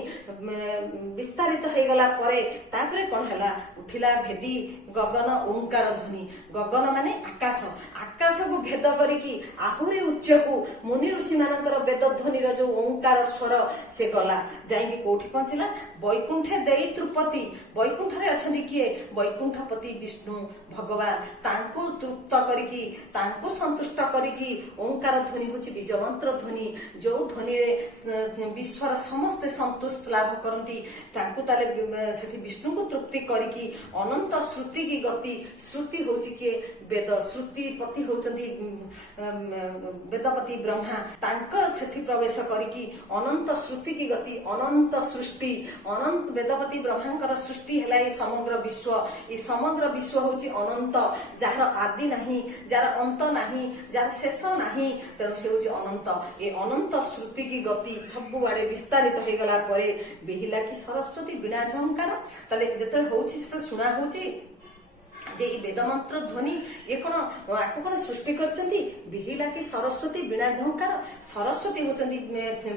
ବିସ୍ତାରିତ ହେଇଗଲା ପରେ ତାପରେ କଣ ହେଲା? ଉଠିଲା ଭେଦି ଗଗନ ଓଙ୍କାର ଧ୍ୱନି। ଗଗନ ମାନେ ଆକାଶ, ଆକାଶକୁ ଭେଦ କରିକି ଆହୁରି ଉଚ୍ଚକୁ ମୁନି ଋଷି ମାନଙ୍କର ବେଦ ଧ୍ୱନିର ଯୋଉ ଓଙ୍କାର ସ୍ୱର ସେ ଗଲା, ଯାଇକି କୋଉଠି ପହଞ୍ଚିଲା? ବୈକୁଣ୍ଠେ ଦେଇ ତୃପତି। ବୈକୁଣ୍ଠରେ ଅଛନ୍ତି କିଏ? ବୈକୁଣ୍ଠପତି ବିଷ୍ଣୁ ଭଗବାନ। ତାଙ୍କୁ ତୃପ୍ତ କରିକି, ତାଙ୍କୁ ସନ୍ତୁଷ୍ଟ କରିକି ଓଙ୍କାର ଧ୍ୱନି ହଉଛି ବୀଜ ମନ୍ତ୍ର ଧ୍ୱନି। ଯୋଉ ଧ୍ୱନିରେ ବିଶ୍ୱର ସମସ୍ତେ ସନ୍ତୁଷ୍ଟ ଲାଭ କରନ୍ତି, ତାଙ୍କୁ ତାହେଲେ ସେଠି ବିଷ୍ଣୁଙ୍କୁ ତୃପ୍ତି କରିକି ଅନନ୍ତ ଶ୍ରୁତି କି ଗତି। ଶ୍ରୁତି ହଉଛି କିଏ? ବେଦ। ଶ୍ରୁତି ପତି ହଉଛନ୍ତି ବେଦପତି ବ୍ରହ୍ମା। ତାଙ୍କ ସେଠି ପ୍ରବେଶ କରିକି ଅନନ୍ତ ଶ୍ରୁତି କି ଗତି, ଅନନ୍ତ ସୃଷ୍ଟି, ଅନନ୍ତ ବେଦପତି ବ୍ରହ୍ମାଙ୍କର ସୃଷ୍ଟି ହେଲା ଏଇ ସମଗ୍ର ବିଶ୍ୱ। ଏଇ ସମଗ୍ର ବିଶ୍ୱ ହଉଛି ଅନନ୍ତ, ଯାହାର ଆଦି ନାହିଁ, ଯାହାର ଅନ୍ତ ନାହିଁ, ଯାହାର ଶେଷ ନାହିଁ। ତେଣୁ ସେ ହଉଛି ଅନନ୍ତ। ଏ ଅନନ୍ତ ଶ୍ରୁତି କି ଗତି ସବୁଆଡେ ବିସ୍ତାରିତ ହେଇଗଲା ପରେ ବିହିଲା କି ସରସ୍ୱତୀ ବିନା ଝଙ୍କାର। ତାହେଲେ ଯେତେବେଳେ ହଉଛି ସେତେବେଳେ ଶୁଣା ହଉଛି ଯେ ଏଇ ବେଦ ମନ୍ତ୍ର ଧ୍ୱନି ଏ କଣ ଆକୁ କଣ ସୃଷ୍ଟି କରିଛନ୍ତି? ବିହିଲା କି ସରସ୍ୱତୀ ବିଣା ଝଙ୍କାର। ସରସ୍ୱତୀ ହଉଛନ୍ତି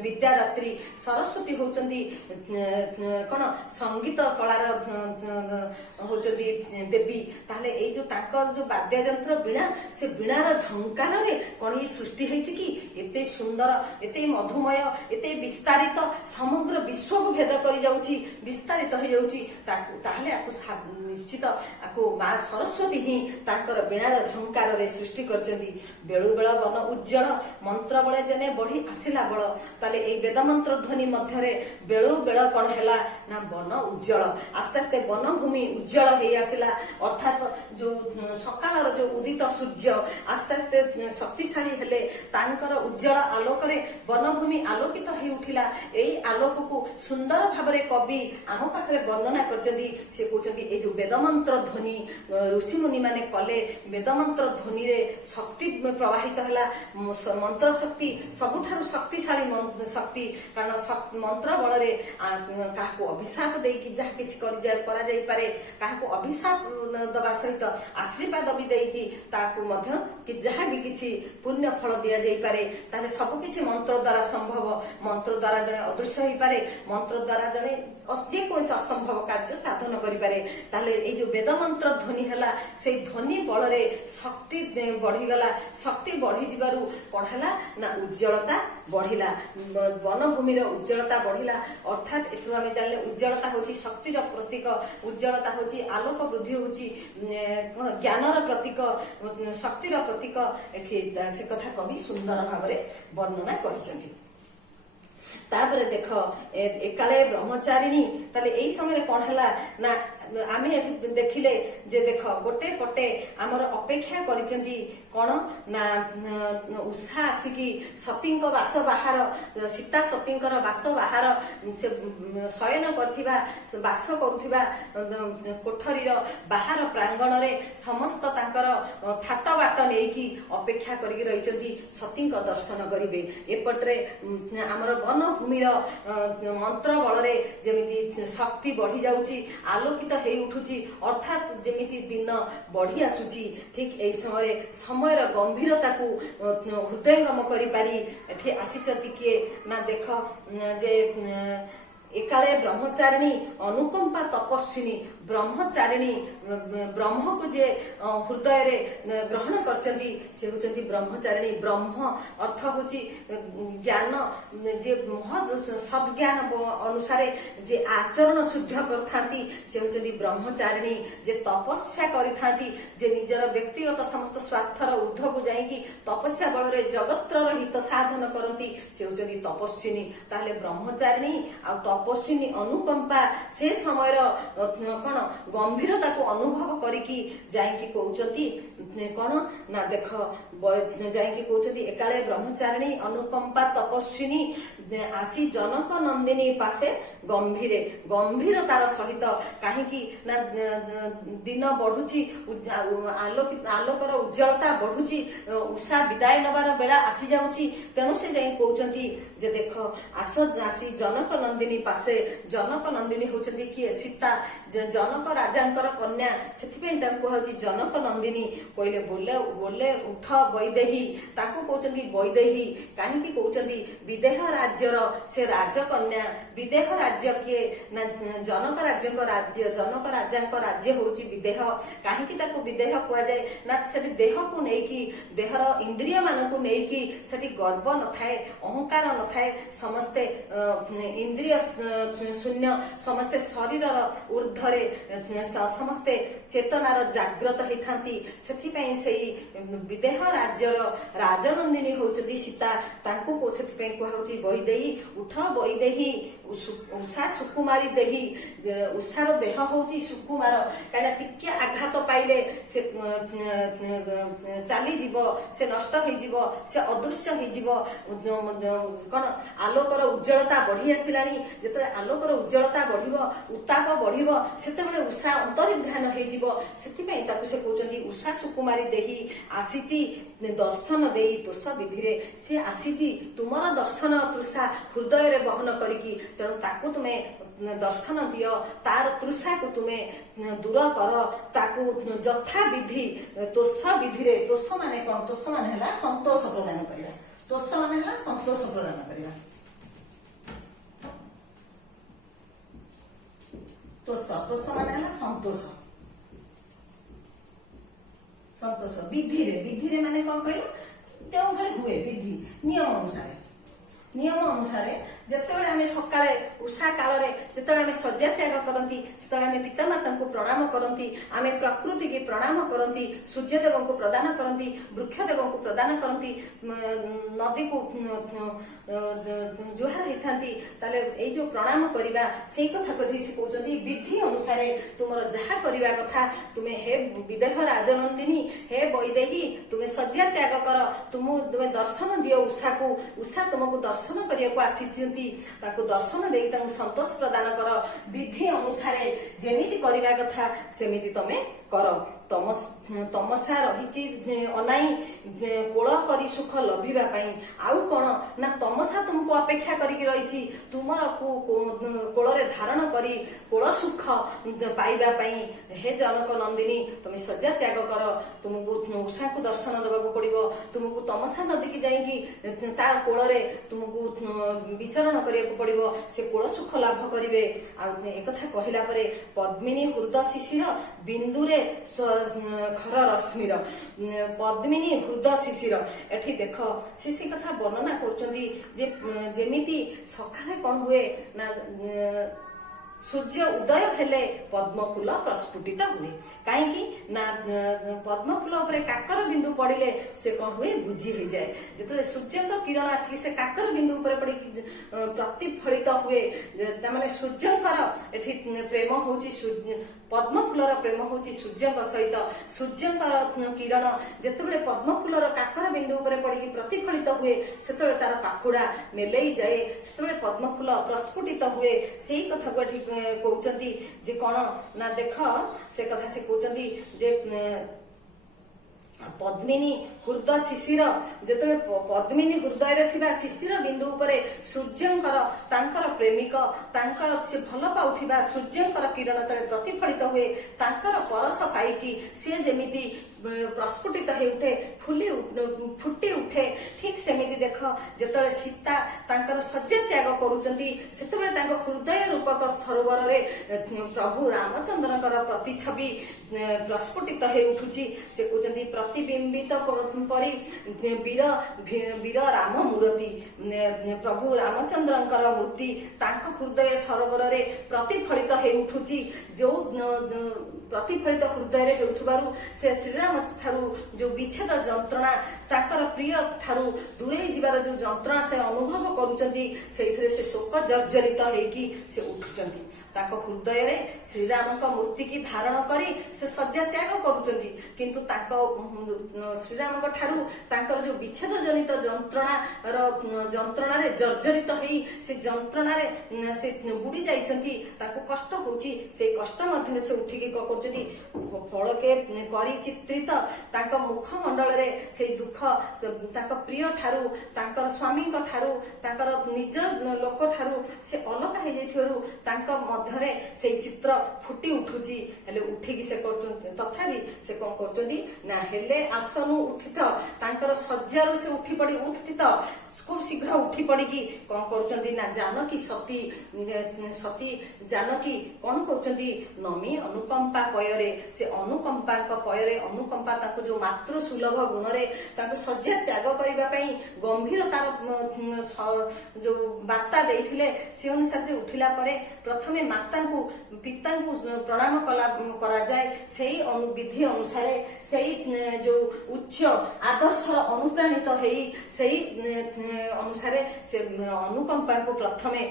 ବିଦ୍ୟାଦାତ୍ରୀ, ସରସ୍ୱତୀ ହଉଛନ୍ତି କଣ ସଙ୍ଗୀତ କଳାର ହଉଛନ୍ତି ଦେବୀ। ତାହେଲେ ଏଇ ଯୋଉ ତାଙ୍କ ଯୋଉ ବାଦ୍ୟଯନ୍ତ୍ର ବୀଣା, ସେ ବୀଣାର ଝଙ୍କାରରେ କଣ ଇଏ ସୃଷ୍ଟି ହେଇଛି କି? ଏତେ ସୁନ୍ଦର, ଏତେ ମଧୁମୟ, ଏତେ ବିସ୍ତାରିତ, ସମଗ୍ର ବିଶ୍ୱକୁ ଭେଦ କରି ଯାଉଛି, ବିସ୍ତାରିତ ହେଇଯାଉଛି। ତାହେଲେ ଆକୁ ନିଶ୍ଚିତ ଆକୁ ମା ସରସ୍ୱତୀ ହିଁ ତାଙ୍କର ବୀଣାର ଝଙ୍କାରରେ ସୃଷ୍ଟି କରିଛନ୍ତି। ବେଳୁ ବେଳ ବନ ଉଜ୍ଜଳ ମନ୍ତ୍ର ବଳେ ଯେନେ ବଢି ଆସିଲା ବଳ। ତାହେଲେ ଏଇ ବେଦ ମନ୍ତ୍ର ଧ୍ୱନି ମଧ୍ୟରେ ବେଳୁ ବେଳ କଣ ହେଲା ନା ବନ ଉଜ୍ଜଳ, ଆସ୍ତେ ଆସ୍ତେ ବନଭୂମି ଉଜ୍ଜଳ ହେଇ ଆସିଲା। ଅର୍ଥାତ ଯୋଉ ସକାଳର ଯୋଉ ଉଦିତ ସୂର୍ଯ୍ୟ ଆସ୍ତେ ଆସ୍ତେ ଶକ୍ତିଶାଳୀ ହେଲେ, ତାଙ୍କର ଉଜ୍ଜଳ ଆଲୋକରେ ବନଭୂମି ଆଲୋକିତ ହେଇ ଉଠିଲା। ଏଇ ଆଲୋକକୁ ସୁନ୍ଦର ଭାବରେ କବି ଆମ ପାଖରେ ବର୍ଣ୍ଣନା କରିଛନ୍ତି। ସେ କହୁଛନ୍ତି ଏଇ ଯୋଉ ବେଦମନ୍ତ୍ର ଧ୍ୱନି ଋଷିମୁନି ମାନେ କଲେ, ବେଦମନ୍ତ୍ର ଧ୍ୱନିରେ ଶକ୍ତି ପ୍ରବାହିତ ହେଲା। ମନ୍ତ୍ର ଶକ୍ତି ସବୁଠାରୁ ଶକ୍ତିଶାଳୀ ଶକ୍ତି, କାରଣ ମନ୍ତ୍ର ବଳରେ କାହାକୁ ଅଭିଶାପ ଦେଇକି ଯାହା କିଛି କରାଯାଇପାରେ, କାହାକୁ ଅଭିଶାପ ଦବା ସହିତ ଆଶୀର୍ବାଦ ବି ଦେଇକି ତାକୁ ମଧ୍ୟ ଯାହା ବି କିଛି ପୁଣ୍ୟ ଫଳ ଦିଆଯାଇପାରେ। ତାହେଲେ ସବୁ କିଛି ମନ୍ତ୍ର ଦ୍ଵାରା ସମ୍ଭବ। ମନ୍ତ୍ର ଦ୍ଵାରା ଜଣେ ଅଦୃଶ୍ୟ ହେଇପାରେ, ମନ୍ତ୍ର ଦ୍ଵାରା ଜଣେ ଯେକୌଣସି ଅସମ୍ଭବ କାର୍ଯ୍ୟ ସାଧନ କରିପାରେ। ତାହେଲେ ଏଇ ଯୋଉ ବେଦ ମନ୍ତ୍ର ଧ୍ୱନି ହେଲା, ସେଇ ଧ୍ୱନି ବଳରେ ଶକ୍ତି ବଢିଗଲା। ଶକ୍ତି ବଢିଯିବାରୁ କଣ ହେଲା ନା ଉଜ୍ଜଳତା ବଢିଲା, ବନଭୂମିର ଉଜ୍ଜଳତା ବଢିଲା। ଅର୍ଥାତ ଏଥିରୁ ଆମେ ଜାଣିଲେ ଉଜ୍ଜଳତା ହଉଛି ଶକ୍ତିର ପ୍ରତୀକ, ଉଜ୍ଜଳତା ହଉଛି ଆଲୋକ ବୃଦ୍ଧି ହଉଛି କଣ ଜ୍ଞାନର ପ୍ରତୀକ, ଶକ୍ତିର ପ୍ରତୀକ। ଏଠି ସେ କଥା କବି ସୁନ୍ଦର ଭାବରେ ବର୍ଣ୍ଣନା କରିଛନ୍ତି। ତାପରେ ଦେଖ ଏକାଳେ ବ୍ରହ୍ମଚାରିଣୀ। ତାହେଲେ ଏଇ ସମୟରେ କଣ ହେଲା ନା ଆମେ ଏଠି ଦେଖିଲେ ଯେ ଦେଖ ଗୋଟେ ପଟେ ଆମର ଅପେକ୍ଷା କରିଛନ୍ତି କଣ ନା ଉଷା ଆସିକି ସତୀଙ୍କ ବାସ ବାହାର, ସୀତା ସତୀଙ୍କର ବାସ ବାହାର, ସେ ଶୟନ କରିଥିବା ବାସ କରୁଥିବା କୋଠରୀର ବାହାର ପ୍ରାଙ୍ଗଣରେ ସମସ୍ତ ତାଙ୍କର ଥାଟ ବାଟ ନେଇକି ଅପେକ୍ଷା କରିକି ରହିଛନ୍ତି ସତୀଙ୍କ ଦର୍ଶନ କରିବେ। ଏପଟରେ ଆମର ବନଭୂମିର ମନ୍ତ୍ର ବଳରେ ଯେମିତି ଶକ୍ତି ବଢି ଯାଉଛି, ଆଲୋକିତ ହେଇ ଉଠୁଛି, ଅର୍ଥାତ ଯେମିତି ଦିନ ବଢି ଆସୁଛି। ଠିକ ଏଇ ସମୟରେ ସମୟର ଗମ୍ଭୀରତାକୁ ହୃଦୟଙ୍ଗମ କରିପାରି ଏଠି ଆସିଛନ୍ତି କିଏ ନା ଦେଖ ଯେ ଏକାଳେ ବ୍ରହ୍ମଚାରିଣୀ ଅନୁକମ୍ପା ତପସ୍ୱିନୀ। ବ୍ରହ୍ମଚାରିଣୀ, ବ୍ରହ୍ମକୁ ଯିଏ ହୃଦୟରେ ଗ୍ରହଣ କରିଛନ୍ତି ସେ ହଉଛନ୍ତି ବ୍ରହ୍ମଚାରିଣୀ। ବ୍ରହ୍ମ ଅର୍ଥ ହଉଛି ଜ୍ଞାନ, ଯିଏ ସଦ୍ଜ୍ଞାନ ଅନୁସାରେ ଯିଏ ଆଚରଣ ଶୁଦ୍ଧ କରିଥାନ୍ତି ସେ ହଉଛନ୍ତି ବ୍ରହ୍ମଚାରିଣୀ। ଯେ ତପସ୍ୟା କରିଥାନ୍ତି, ଯେ ନିଜର ବ୍ୟକ୍ତିଗତ ସମସ୍ତ ସ୍ୱାର୍ଥର ଊର୍ଦ୍ଧ୍ୱକୁ ଯାଇକି ତପସ୍ୟା ବଳରେ ଜଗତ୍ରର ହିତ ସାଧନ କରନ୍ତି ସେ ହଉଛନ୍ତି ତପସ୍ୱିନୀ। ତାହେଲେ ବ୍ରହ୍ମଚାରିଣୀ ଆଉ ତପସ୍ୱିନୀ ଅନୁକମ୍ପା ସେ ସମୟର କଣ ଗମ୍ଭୀରତାକୁ ଅନୁଭବ କରିକି ଯାଇକି କହୁଛନ୍ତି କଣ ନା ଦେଖ ଯାଇକି କହୁଛନ୍ତି ଏକାଳେ ବ୍ରହ୍ମଚାରିଣୀ ଅନୁକମ୍ପା ତପସ୍ୱିନୀ ଆସି ଜନକ ନନ୍ଦିନୀ ପାଶେ ଗମ୍ଭୀରେ। ଗମ୍ଭୀରତାର ସହିତ, କାହିଁକି ନା ଦିନ ବଢୁଛି, ଆଲୋକର ଉଜ୍ଜଳତା ବଢୁଛି, ଉଷା ବିଦାୟ ନେବାର ବେଳା ଆସି ଯାଉଛି। ତେଣୁ ସେ ଯାଇ କହୁଛନ୍ତି ଯେ ଦେଖ ଆସି ଜନକ ନନ୍ଦିନୀ ପାଶେ। ଜନକ ନନ୍ଦିନୀ ହଉଛନ୍ତି କିଏ? ସୀତା, ଜନକ ରାଜାଙ୍କର କନ୍ୟା, ସେଥିପାଇଁ ତାଙ୍କୁ କୁହାଯାଉଛି ଜନକ ନନ୍ଦିନୀ। କହିଲେ ବୋଲେ ଉଠ ବୈଦେହୀ, ତାଙ୍କୁ କହୁଛନ୍ତି ବୈଦେହୀ। କାହିଁକି କହୁଛନ୍ତି? ବିଦେହ ରାଜ୍ୟର ସେ ରାଜକନ୍ୟା। ବିଦେହ ରାଜ୍ୟ କିଏ ନା ଜନକ ରାଜ୍ୟଙ୍କ ରାଜ୍ୟ, ଜନକ ରାଜାଙ୍କ ରାଜ୍ୟ ହଉଛି ବିଦେହ। କାହିଁକି ତାକୁ ବିଦେହ କୁହାଯାଏ ନା ସେଠି ଦେହକୁ ନେଇକି, ଦେହର ଇନ୍ଦ୍ରିୟ ମାନଙ୍କୁ ନେଇକି ସେଠି ଗର୍ବ ନଥାଏ, ଅହଙ୍କାର ନଥାଏ, ସମସ୍ତେ ଇନ୍ଦ୍ରିୟ ଶୂନ୍ୟ, ସମସ୍ତେ ଶରୀରର ଊର୍ଦ୍ଧ୍ୱରେ ସମସ୍ତେ ଚେତନାର ଜାଗ୍ରତ ହେଇଥାନ୍ତି। ସେଥିପାଇଁ ସେଇ ବିଦେହ ରାଜ୍ୟର ରାଜନନ୍ଦିନୀ ହଉଛନ୍ତି ସୀତା। ତାଙ୍କୁ ସେଥିପାଇଁ କୁହାଯାଉଛି ବୈଦେହୀ। ଉଠ ବୈଦେହୀ, ଉଷା ସୁକୁମାରୀ ଦେହୀ। ଉଷାର ଦେହ ହଉଛି ସୁକୁମାର, କାହିଁକିନା ଟିକେ ଆଘାତ ପାଇଲେ ସେ ଚାଲିଯିବ, ସେ ନଷ୍ଟ ହେଇଯିବ, ସେ ଅଦୃଶ୍ୟ ହେଇଯିବ। କଣ ଆଲୋକର ଉଜ୍ଜଳତା ବଢି ଆସିଲାଣି। ଯେତେବେଳେ ଆଲୋକର ଉଜ୍ଜଳତା ବଢିବ, ଉତ୍ତାପ ବଢିବ, ସେତେବେଳେ ଉଷା ଅନ୍ତର୍ଧାନ ହେଇଯିବ। ସେଥିପାଇଁ ତାକୁ ସେ କହୁଛନ୍ତି ଉଷା ସୁକୁମାରୀ ଦେହୀ। ଆସିଛି ଦର୍ଶନ ଦେଇ ତୋଷ ବିଧିରେ, ସେ ଆସିଛି ତୁମର ଦର୍ଶନ ତୃଷା ହୃଦୟରେ ବହନ କରିକି। ତେଣୁ ତାକୁ ତୁମେ ଦର୍ଶନ ଦିଅ, ତାର ତୃଷାକୁ ତୁମେ ଦୂର କର, ତାକୁ ଯଥା ବିଧି ତୋଷ ବିଧିରେ। ତୋଷ ମାନେ କଣ? ତୋଷ ମାନେ ହେଲା ସନ୍ତୋଷ ପ୍ରଦାନ କରିବା। ତୋଷ ମାନେ ହେଲା ସନ୍ତୋଷ ପ୍ରଦାନ କରିବା। ତୋଷ ମାନେ ହେଲା ସନ୍ତୋଷ। ସନ୍ତୋଷ ବିଧିରେ ମାନେ କଣ କହିଲ? ଯେଉଁଭଳି ହୁଏ ବିଧି, ନିୟମ ଅନୁସାରେ ଯେତେବେଳେ ଆମେ ସକାଳେ ଉଷା କାଳରେ ଯେତେବେଳେ ଆମେ ଶଯ୍ୟା ତ୍ୟାଗ କରନ୍ତି ସେତେବେଳେ ଆମେ ପିତାମାତାଙ୍କୁ ପ୍ରଣାମ କରନ୍ତି, ଆମେ ପ୍ରକୃତି କି ପ୍ରଣାମ କରନ୍ତି, ସୂର୍ଯ୍ୟଦେବଙ୍କୁ ପ୍ରଦାନ କରନ୍ତି, ବୃକ୍ଷଦେବଙ୍କୁ ପ୍ରଦାନ କରନ୍ତି, ନଦୀକୁ ଜୁହାର ହେଇଥାନ୍ତି। ତାହେଲେ ଏଇ ଯୋଉ ପ୍ରଣାମ କରିବା ସେଇ କଥା ଏଠି ସେ କହୁଛନ୍ତି ବିଧି ଅନୁସାରେ ତୁମର ଯାହା କରିବା କଥା ତୁମେ ହେ ବିଦେହ ରାଜନନ୍ଦିନୀ, ହେ ବୈଦେହୀ ତୁମେ ଶଯ୍ୟା ତ୍ୟାଗ କର, ତୁମେ ଦର୍ଶନ ଦିଅ ଉଷାକୁ, ଉଷା ତୁମକୁ ଦର୍ଶନ କରିବାକୁ ଆସିଛନ୍ତି, ତାକୁ ଦର୍ଶନ ଦେଇ ତାଙ୍କୁ ସନ୍ତୋଷ ପ୍ରଦାନ କର, ବିଧି ଅନୁସାରେ ଯେମିତି କରିବା କଥା ସେମିତି ତମେ କର। ତମସା ରହିଛି ଅନାଇ କୋଳ କରି ସୁଖ ଲଭିବା ପାଇଁ। ଆଉ କଣ ନା ତମସା ତୁମକୁ ଅପେକ୍ଷା କରିକି ରହିଛି ତୁମର କୋଳରେ ଧାରଣ କରି କୋଳ ସୁଖ ପାଇବା ପାଇଁ। ହେ ଜନକ ନନ୍ଦିନୀ ତମେ ଶଯ୍ୟା ତ୍ୟାଗ କର, ତୁମକୁ ଉଷାକୁ ଦର୍ଶନ ଦେବାକୁ ପଡିବ, ତୁମକୁ ତମସା ନଦୀକି ଯାଇକି ତା କୋଳରେ ତୁମକୁ ବିଚରଣ କରିବାକୁ ପଡିବ, ସେ କୋଳ ସୁଖ ଲାଭ କରିବେ। ଆଉ ଏକଥା କହିଲା ପରେ ପଦ୍ମିନୀ ହୃଦ ଶିଶିର ବିନ୍ଦୁରେ ଖର ରଶ୍ମିର, ପଦ୍ମିନୀ ହୃଦ ଶିଶିର, ଏଠି ଦେଖ ସେ କଥା ବର୍ଣ୍ଣନା କରୁଛନ୍ତି ଯେ ଯେମିତି ସକାଳେ କଣ ହୁଏ ନା ସୂର୍ଯ୍ୟ ଉଦୟ ହେଲେ ପଦ୍ମଫୁଲ ପ୍ରସ୍ଫୁଟିତ ହୁଏ। କାହିଁକି ନା ପଦ୍ମଫୁଲ ଉପରେ କାକର ବିନ୍ଦୁ ପଡିଲେ ସେ କଣ ହୁଏ ବୁଝି ହେଇଯାଏ। ଯେତେବେଳେ ସୂର୍ଯ୍ୟଙ୍କ କିରଣ ଆସିକି ସେ କାକର ବିନ୍ଦୁ ଉପରେ ପଡିକି ପ୍ରତିଫଳିତ ହୁଏ, ତାମାନେ ସୂର୍ଯ୍ୟଙ୍କର ଏଠି ପ୍ରେମ ହଉଛି ପଦ୍ମଫୁଲର ପ୍ରେମ ହଉଛି ସୂର୍ଯ୍ୟଙ୍କ ସହିତ। ସୂର୍ଯ୍ୟଙ୍କର କିରଣ ଯେତେବେଳେ ପଦ୍ମଫୁଲର କାକର ବିନ୍ଦୁ ଉପରେ ପଡିକି ପ୍ରତିଫଳିତ ହୁଏ ସେତେବେଳେ ତାର ପାଖୁଡା ମେଲେଇ ଯାଏ, ସେତେବେଳେ ପଦ୍ମଫୁଲ ପ୍ରସ୍ଫୁଟିତ ହୁଏ। ସେଇ କଥାକୁ ଏଠି କହୁଛନ୍ତି ଯେ କଣ ନା ଦେଖ ସେ କଥା ସେ କହୁଛନ୍ତି ଯେ ପଦ୍ମିନୀ ହୃଦ ଶିଶିର, ଯେତେବେଳେ ପଦ୍ମିନୀ ହୃଦୟରେ ଥିବା ଶିଶିର ବିନ୍ଦୁ ଉପରେ ସୂର୍ଯ୍ୟଙ୍କର ତାଙ୍କର ପ୍ରେମିକ ତାଙ୍କର ସେ ଭଲ ପାଉଥିବା ସୂର୍ଯ୍ୟଙ୍କର କିରଣ ତଳେ ପ୍ରତିଫଳିତ ହୁଏ, ତାଙ୍କର ପରଶ ପାଇକି ସିଏ ଯେମିତି ପ୍ରସ୍ଫୁଟିତ ହେଉଠେ ଫୁଟି ଉଠେ, ଠିକ ସେମିତି ଦେଖ ଯେତେବେଳେ ସୀତା ତାଙ୍କର ଶଯ୍ୟା ତ୍ୟାଗ କରୁଛନ୍ତି ସେତେବେଳେ ତାଙ୍କ ହୃଦୟ ରୂପକ ସରୋବରରେ ପ୍ରଭୁ ରାମଚନ୍ଦ୍ରଙ୍କର ପ୍ରତିଛବି ପ୍ରସ୍ଫୁଟିତ ହେଇ ଉଠୁଛି। ସେ କହୁଛନ୍ତି ପ୍ରତିବିମ୍ବିତ ପରି ବୀର ରାମ ମୂରତି, ପ୍ରଭୁ ରାମଚନ୍ଦ୍ରଙ୍କର ମୂର୍ତ୍ତି ତାଙ୍କ ହୃଦୟ ସରୋବରରେ ପ୍ରତିଫଳିତ ହେଇ ଉଠୁଛି। ଯୋଉ ପ୍ରତିଫଳିତ ହୃଦୟରେ ହେଉଥିବାରୁ ସେ ଶ୍ରୀରାମ ଠାରୁ ଯୋଉ ବିଚ୍ଛେଦ ଯନ୍ତ୍ରଣା ତାଙ୍କର ପ୍ରିୟ ଠାରୁ ଦୂରେଇ ଯିବାର ଯୋଉ ଯନ୍ତ୍ରଣା ସେ ଅନୁଭବ କରୁଛନ୍ତି ସେଇଥିରେ ସେ ଶୋକ ଜର୍ଜରିତ ହେଇକି ସେ ଉଠୁଛନ୍ତି। ତାଙ୍କ ହୃଦୟରେ ଶ୍ରୀରାମଙ୍କ ମୂର୍ତ୍ତିକି ଧାରଣ କରି ସେ ଶଯ୍ୟା ତ୍ୟାଗ କରୁଛନ୍ତି, କିନ୍ତୁ ତାଙ୍କ ଶ୍ରୀରାମଙ୍କ ଠାରୁ ତାଙ୍କର ଯୋଉ ବିଚ୍ଛେଦ ଜନିତ ଯନ୍ତ୍ରଣାରେ ଜର୍ଜରିତ ହେଇ ସେ ଯନ୍ତ୍ରଣାରେ ସେ ବୁଡି ଯାଇଛନ୍ତି, ତାଙ୍କୁ କଷ୍ଟ ହଉଛି। ସେଇ କଷ୍ଟ ମଧ୍ୟରେ ସେ ଉଠିକି କଣ କରୁଛନ୍ତି ଫଳକେ କରି ଚିତ୍ରିତ ତାଙ୍କ ମୁଖମଣ୍ଡଳରେ ସେଇ ଦୁଃଖ ତାଙ୍କ ପ୍ରିୟ ଠାରୁ ତାଙ୍କର ସ୍ୱାମୀଙ୍କ ଠାରୁ ତାଙ୍କର ନିଜ ଲୋକ ଠାରୁ ସେ ଅଲଗା ହେଇଯାଇଥିବାରୁ ତାଙ୍କ ମଧ୍ୟରେ ସେଇ ଚିତ୍ର ଫୁଟି ଉଠୁଛି। ହେଲେ ଉଠିକି ସେ କରୁଛନ୍ତି ତଥାପି ସେ କଣ କରୁଛନ୍ତି ନା ହେଲେ ଆସନୁ ଉତ୍ଥିତ, ତାଙ୍କର ଶଯ୍ୟାରୁ ସେ ଉଠି ପଡି ଉତ୍ଥିତ ଖୁବ ଶୀଘ୍ର ଉଠି ପଡିକି କଣ କରୁଛନ୍ତି ନା ଜାନକୀ ସତୀ ଜାନକୀ କଣ କରୁଛନ୍ତି ନମି ଅନୁକମ୍ପା ପୟରେ, ସେ ଅନୁକମ୍ପାଙ୍କ ପୟରେ ଅନୁକମ୍ପା ତାଙ୍କୁ ଯୋଉ ମାତୃ ସୁଲଭ ଗୁଣରେ ତାଙ୍କୁ ଶଯ୍ୟା ତ୍ୟାଗ କରିବା ପାଇଁ ଗମ୍ଭୀର ତାର ଯୋଉ ବାର୍ତ୍ତା ଦେଇଥିଲେ ସେ ଅନୁସାରେ ସେ ଉଠିଲା ପରେ ପ୍ରଥମେ ମାତାଙ୍କୁ ପିତାଙ୍କୁ ପ୍ରଣାମ କରାଯାଏ। ସେଇ ବିଧି ଅନୁସାରେ ସେଇ ଯୋଉ ଉଚ୍ଚ ଆଦର୍ଶର ଅନୁପ୍ରାଣିତ ହେଇ ସେଇ ଅନୁସାରେ ସେ ଅନୁକମ୍ପାଙ୍କୁ ପ୍ରଥମେ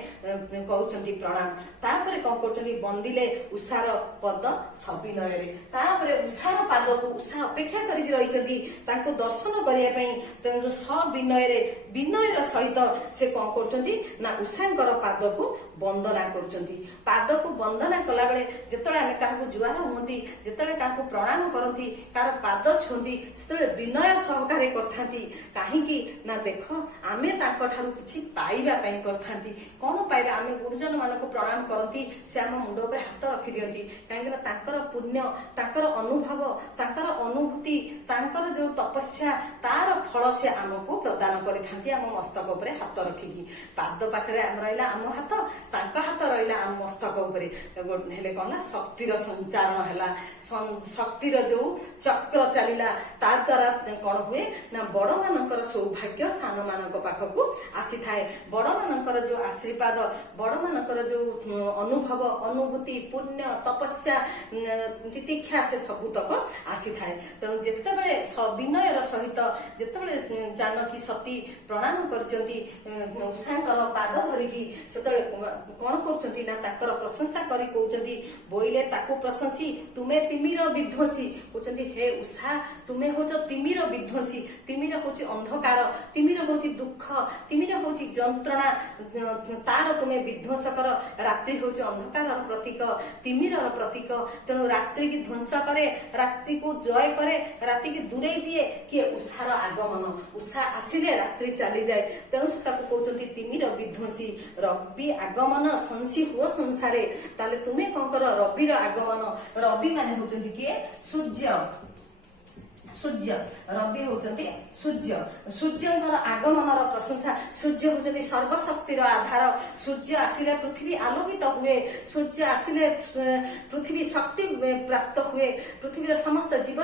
କରୁଛନ୍ତି ପ୍ରଣାମ, ତାପରେ କଣ କରୁଛନ୍ତି ବନ୍ଦିଲେ ଉଷାର ପଦ ସବିନୟରେ, ତାପରେ ଉଷାର ପାଦକୁ ଉଷା ଅପେକ୍ଷା କରିକି ରହିଛନ୍ତି ତାଙ୍କୁ ଦର୍ଶନ କରିବା ପାଇଁ। ତେଣୁ ସବିନୟରେ ବିନୟର ସହିତ ସେ କଣ କରୁଛନ୍ତି ନା ଉଷାଙ୍କର ପାଦକୁ ବନ୍ଦନା କରୁଛନ୍ତି। ପାଦକୁ ବନ୍ଦନା କଲା ବେଳେ ଯେତେବେଳେ ଆମେ କାହାକୁ ଜୁହାର ହୁଅନ୍ତି, ଯେତେବେଳେ କାହାକୁ ପ୍ରଣାମ କରନ୍ତି, କାହାର ପାଦ ଛୁଅନ୍ତି ସେତେବେଳେ ବିନୟ ସହକାରେ କରିଥାନ୍ତି। କାହିଁକି ନା ଦେଖ ଆମେ ତାଙ୍କ ଠାରୁ କିଛି ପାଇବା ପାଇଁ କରିଥାନ୍ତି। କଣ ପାଇବା? ଆମେ ଗୁରୁଜନ ମାନଙ୍କୁ ପ୍ରଣାମ କରନ୍ତି, ସେ ଆମ ମୁଣ୍ଡ ଉପରେ ହାତ ରଖିଦିଅନ୍ତି, କାହିଁକି ନା ତାଙ୍କର ପୁଣ୍ୟ ତାଙ୍କର ଅନୁଭବ ତାଙ୍କର ଅନୁଭୂତି ତାଙ୍କର ଯୋଉ ତପସ୍ୟା ତାର ଫଳ ସେ ଆମକୁ ପ୍ରଦାନ କରିଥାନ୍ତି ଆମ ମସ୍ତକ ଉପରେ ହାତ ରଖିକି। ପାଦ ପାଖରେ ରହିଲା ଆମ ହାତ, ତାଙ୍କ ହାତ ରହିଲା ଆମ ମସ୍ତକ ଉପରେ। ହେଲେ କଣ ହେଲା ଶକ୍ତିର ସଞ୍ଚାରଣ ହେଲା, ଶକ୍ତିର ଯୋଉ ଚକ୍ର ଚାଲିଲା ତା ଦ୍ଵାରା କଣ ହୁଏ ନା ବଡ ମାନଙ୍କର ସୌଭାଗ୍ୟ ସାନ ମାନଙ୍କ ପାଖକୁ ଆସିଥାଏ। ବଡ ମାନଙ୍କର ଯୋଉ ଆଶୀର୍ବାଦ, ବଡ ମାନଙ୍କର ଯୋଉ ଅନୁଭବ, ଅନୁଭୂତି, ପୁଣ୍ୟ, ତପସ୍ୟା, ତିତିକ୍ଷା, ସେ ସବୁତକ ଆସିଥାଏ। ତେଣୁ ଯେତେବେଳେ ବିନୟର ସହିତ ଯେତେବେଳେ ଜାନକୀ ସତୀ ପ୍ରଣାମ କରିଛନ୍ତି ଉଷାଙ୍କର ପାଦ ଧରିକି, ସେତେବେଳେ କଣ କରୁଛନ୍ତି ନା ତାଙ୍କର ପ୍ରଶଂସା କରି କହୁଛନ୍ତି, ବୋଇଲେ ତାକୁ ପ୍ରଶଂସି ତୁମେ ତିମିର ବିଧ୍ୱଂସୀ। କହୁଛନ୍ତି ହେ ଉଷା, ତୁମେ ହଉଛ ତିମିର ବିଧ୍ୱଂସୀ। ତିମିର ହଉଛି ଅନ୍ଧକାର, ତିମିର ହଉଛି ଦୁଃଖ, ତିମିର ହଉଛି ଯନ୍ତ୍ରଣା, ତାର ତୁମେ ବିଧ୍ୱଂସ କର। ରାତ୍ରି ହଉଛି ଅନ୍ଧକାରର ପ୍ରତୀକ, ତିମିରର ପ୍ରତୀକ। ତେଣୁ ରାତ୍ରି କି ଧ୍ୱଂସ କରେ, ରାତ୍ରିକୁ ଜୟ କରେ, ରାତିକି ଦୂରେଇ ଦିଏ କିଏ? ଉଷାର ଆଗମନ। ଉଷା ଆସିଲେ ରାତ୍ରି ଚାଲିଯାଏ। ତେଣୁ ସେ ତାକୁ କହୁଛନ୍ତି ତିମିର ବିଧ୍ୱଂସୀ। ରବି ଆଗମନ ସଂସି ହୁଅ ସଂସାରେ। ତାହେଲେ ତୁମେ କଣ କର? ରବିର ଆଗମନ। ରବି ମାନେ ହଉଛନ୍ତି କିଏ? ସୂର୍ଯ୍ୟ। ସୂର୍ଯ୍ୟ, ରବି ହଉଛନ୍ତି ସୂର୍ଯ୍ୟ। ସୂର୍ଯ୍ୟଙ୍କର ଆଗମନର ପ୍ରଶଂସା। ସୂର୍ଯ୍ୟ ହଉଛନ୍ତି ସର୍ବଶକ୍ତିର ଆଧାର। ସୂର୍ଯ୍ୟ ଆସିଲେ ପୃଥିବୀ ଆଲୋକିତ ହୁଏ। ସୂର୍ଯ୍ୟ ଆସିଲେ ପୃଥିବୀ ଶକ୍ତି ପ୍ରାପ୍ତ ହୁଏ। ପୃଥିବୀର ସମସ୍ତ ଜୀବ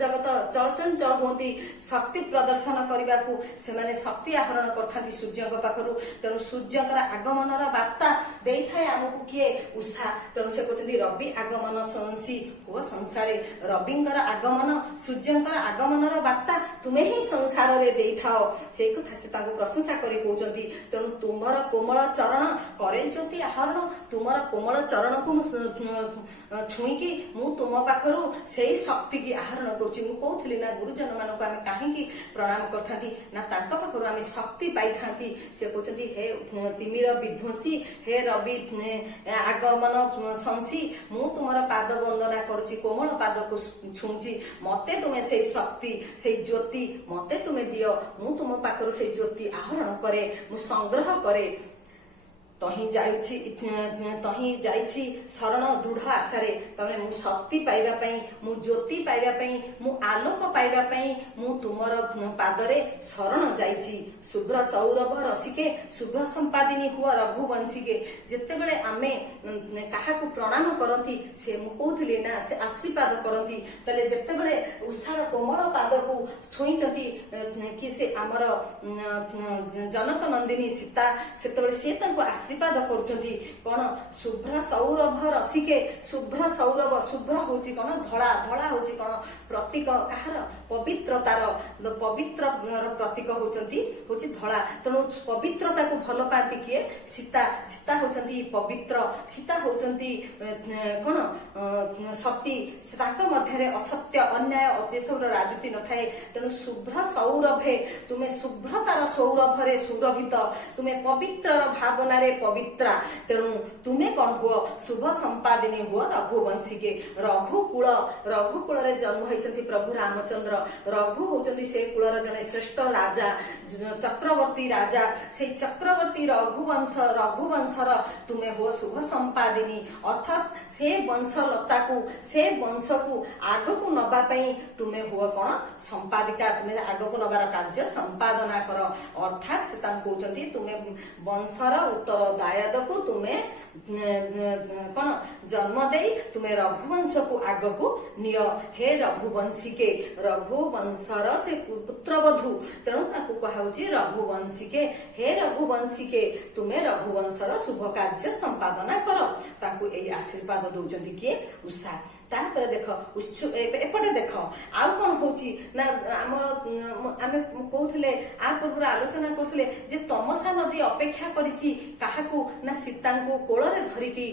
ଜଗତ ଚଳଚଞ୍ଚଳ ହୁଅନ୍ତି ଶକ୍ତି ପ୍ରଦର୍ଶନ କରିବାକୁ। ସେମାନେ ଶକ୍ତି ଆହରଣ କରିଥାନ୍ତି ସୂର୍ଯ୍ୟଙ୍କ ପାଖରୁ। ତେଣୁ ସୂର୍ଯ୍ୟଙ୍କର ଆଗମନର ବାର୍ତ୍ତା ଦେଇଥାଏ ଆମକୁ କିଏ? ଉଷା। ତେଣୁ ସେ କହୁଛନ୍ତି ରବି ଆଗମନ ସଂସି ହୁଅ ସଂସାରେ। ରବିଙ୍କର ଆଗମନ, ସୂର୍ଯ୍ୟଙ୍କର ଆଗମନର ବାର୍ତ୍ତା ତୁମେ ହିଁ ସଂସାରରେ ଦେଇଥାଅ। ସେଇ କଥା ସେ ତାଙ୍କୁ ପ୍ରଶଂସା କରି କହୁଛନ୍ତି। ତେଣୁ ତୁମର କୋମଳ ଚରଣ କରେ ଜ୍ୟୋତି ଆହରଣ। ତୁମର କୋମଳ ଚରଣକୁ ମୁଁ ଛୁଇଁକି ମୁଁ ତୁମ ପାଖରୁ ସେଇ ଶକ୍ତିକି ଆହରଣ କରୁଛି। ମୁଁ କହୁଥିଲି ନା ଗୁରୁଜନ ମାନଙ୍କୁ ଆମେ କାହିଁକି ପ୍ରଣାମ କରିଥାନ୍ତି? ନା ତାଙ୍କ ପାଖରୁ ଆମେ ଶକ୍ତି ପାଇଥାନ୍ତି। ସେ କହୁଛନ୍ତି ହେ ତିମିର ବିଧ୍ୱଂସୀ, ହେ ରବି ଆଗମନ ସଂସି, ମୁଁ ତୁମର ପାଦ ବନ୍ଦନା କରୁଛି, କୋମଳ ପାଦକୁ ଛୁଁଛି। ମତେ ତୁମେ ସେଇ ଶକ୍ତି, ସେଇ ଜ୍ୟୋତି ମତେ ତୁମେ ଦିଅ। ମୁଁ ତୁମ ପାଖରୁ ସେଇ ଜ୍ୟୋତି ଆହରଣ କରେ, ମୁଁ ସଂଗ୍ରହ କରେ। ତହିଁ ଯାଇଛି ଶରଣ ଦୃଢ ଆଶାରେ। ତାମାନେ ମୁଁ ଶକ୍ତି ପାଇବା ପାଇଁ, ମୁଁ ଜ୍ୟୋତି ପାଇବା ପାଇଁ, ମୁଁ ଆଲୋକ ପାଇବା ପାଇଁ ମୁଁ ତୁମର ପାଦରେ ଶରଣ ଯାଇଛି। ଶୁଭ୍ର ସୌରଭ ରସିକେ, ଶୁଭ ସମ୍ପାଦିନୀ ହୁଅ ରଘୁବଂଶୀକେ। ଯେତେବେଳେ ଆମେ କାହାକୁ ପ୍ରଣାମ କରନ୍ତି, ସେ ମୁଁ କହୁଥିଲି ନା ସେ ଆଶୀର୍ବାଦ କରନ୍ତି। ତାହେଲେ ଯେତେବେଳେ ଉଷାର କୋମଳ ପାଦକୁ ଛୁଇଁଛନ୍ତି କି ସେ ଆମର ଜନକ ନନ୍ଦିନୀ ସୀତା, ସେତେବେଳେ ସେ ତାଙ୍କୁ ଆଶୀର୍ବାଦ କରୁଛନ୍ତି। କଣ? ଶୁଭ୍ର ସୌରଭ ରସିକେ। ଶୁଭ୍ର ସୌରଭ, ଶୁଭ୍ର ହଉଛି କଣ? ଧଳା। ଧଳା ହଉଛି କଣ? ପ୍ରତୀକ କାହାର? ପବିତ୍ରତାର। ପବିତ୍ରର ପ୍ରତୀକ ହଉଛି ଧଳା। ତେଣୁ ପବିତ୍ରତାକୁ ଭଲ ପାଆନ୍ତି କିଏ? ସୀତା। ସୀତା ହଉଛନ୍ତି ପବିତ୍ର। ସୀତା ହଉଛନ୍ତି କଣ? ସତୀ। ତାଙ୍କ ମଧ୍ୟରେ ଅସତ୍ୟ, ଅନ୍ୟାୟ, ଏସବୁର ରାଜୁତି ନଥାଏ। ତେଣୁ ଶୁଭ୍ର ସୌରଭେ, ତୁମେ ଶୁଭ୍ରତାର ସୌରଭରେ ସୁରଭିତ, ତୁମେ ପବିତ୍ରର ଭାବନାରେ ପବିତ୍ରା। ତେଣୁ ତୁମେ କଣ ହୁଅ? ଶୁଭ ସମ୍ପାଦିନୀ ହୁଅ ରଘୁବଂଶୀକେ। ରଘୁକୁଳରେ ଜନ୍ମ ହେଇଛନ୍ତି ପ୍ରଭୁ ରାମଚନ୍ଦ୍ର। ରଘୁ ହଉଛନ୍ତି ସେ କୁଳର ଜଣେ ଶ୍ରେଷ୍ଠ ରାଜା, ଚକ୍ରବର୍ତ୍ତୀ ରାଜା। ସେଇ ଚକ୍ରବର୍ତ୍ତୀ ରଘୁବଂଶର ତୁମେ ହୁଅ ଶୁଭ ସମ୍ପାଦିନୀ। ଅର୍ଥାତ୍ ସେ ବଂଶଲତାକୁ, ସେ ବଂଶକୁ ଆଗକୁ ନବା ପାଇଁ ତୁମେ ହୁଅ କଣ? ସମ୍ପାଦିକା। ତୁମେ ଆଗକୁ ନବାର କାର୍ଯ୍ୟ ସମ୍ପାଦନା କର। ଅର୍ଥାତ୍ ସେ ତାଙ୍କୁ କହୁଛନ୍ତି ତୁମେ ବଂଶର ଉତ୍ତରଦାୟଦକୁ ତୁମେ କଣ? ଜନ୍ମ ଦେଇ ତୁମେ ରଘୁବଂଶକୁ ଆଗକୁ ନିଅ। ହେ ରଘୁବଂଶୀକେ। ରଘୁବଂଶର ସେ ପୁତ୍ରବଧୂ, ତେଣୁ ତାଙ୍କୁ କୁହାଯାଉଛି ରଘୁବଂଶୀକେ। ହେ ରଘୁବଂଶୀକେ, ତୁମେ ରଘୁବଂଶର ଶୁଭ କାର୍ଯ୍ୟ ସମ୍ପାଦନା କର। ତାଙ୍କୁ ଏଇ ଆଶୀର୍ବାଦ ଦଉଛନ୍ତି କିଏ? ଉଷା। ତାପରେ ଦେଖ ଏପଟେ ଦେଖ ଆଉ କଣ ହଉଛି ନା ଆମର ଆମେ କହୁଥିଲେ ଆ ପୂର୍ବରୁ ଆଲୋଚନା କରୁଥିଲେ ଯେ ତମସା ନଦୀ ଅପେକ୍ଷା କରିଛି କାହାକୁ? ନା ସୀତାଙ୍କୁ କୋଳରେ ଧରିକି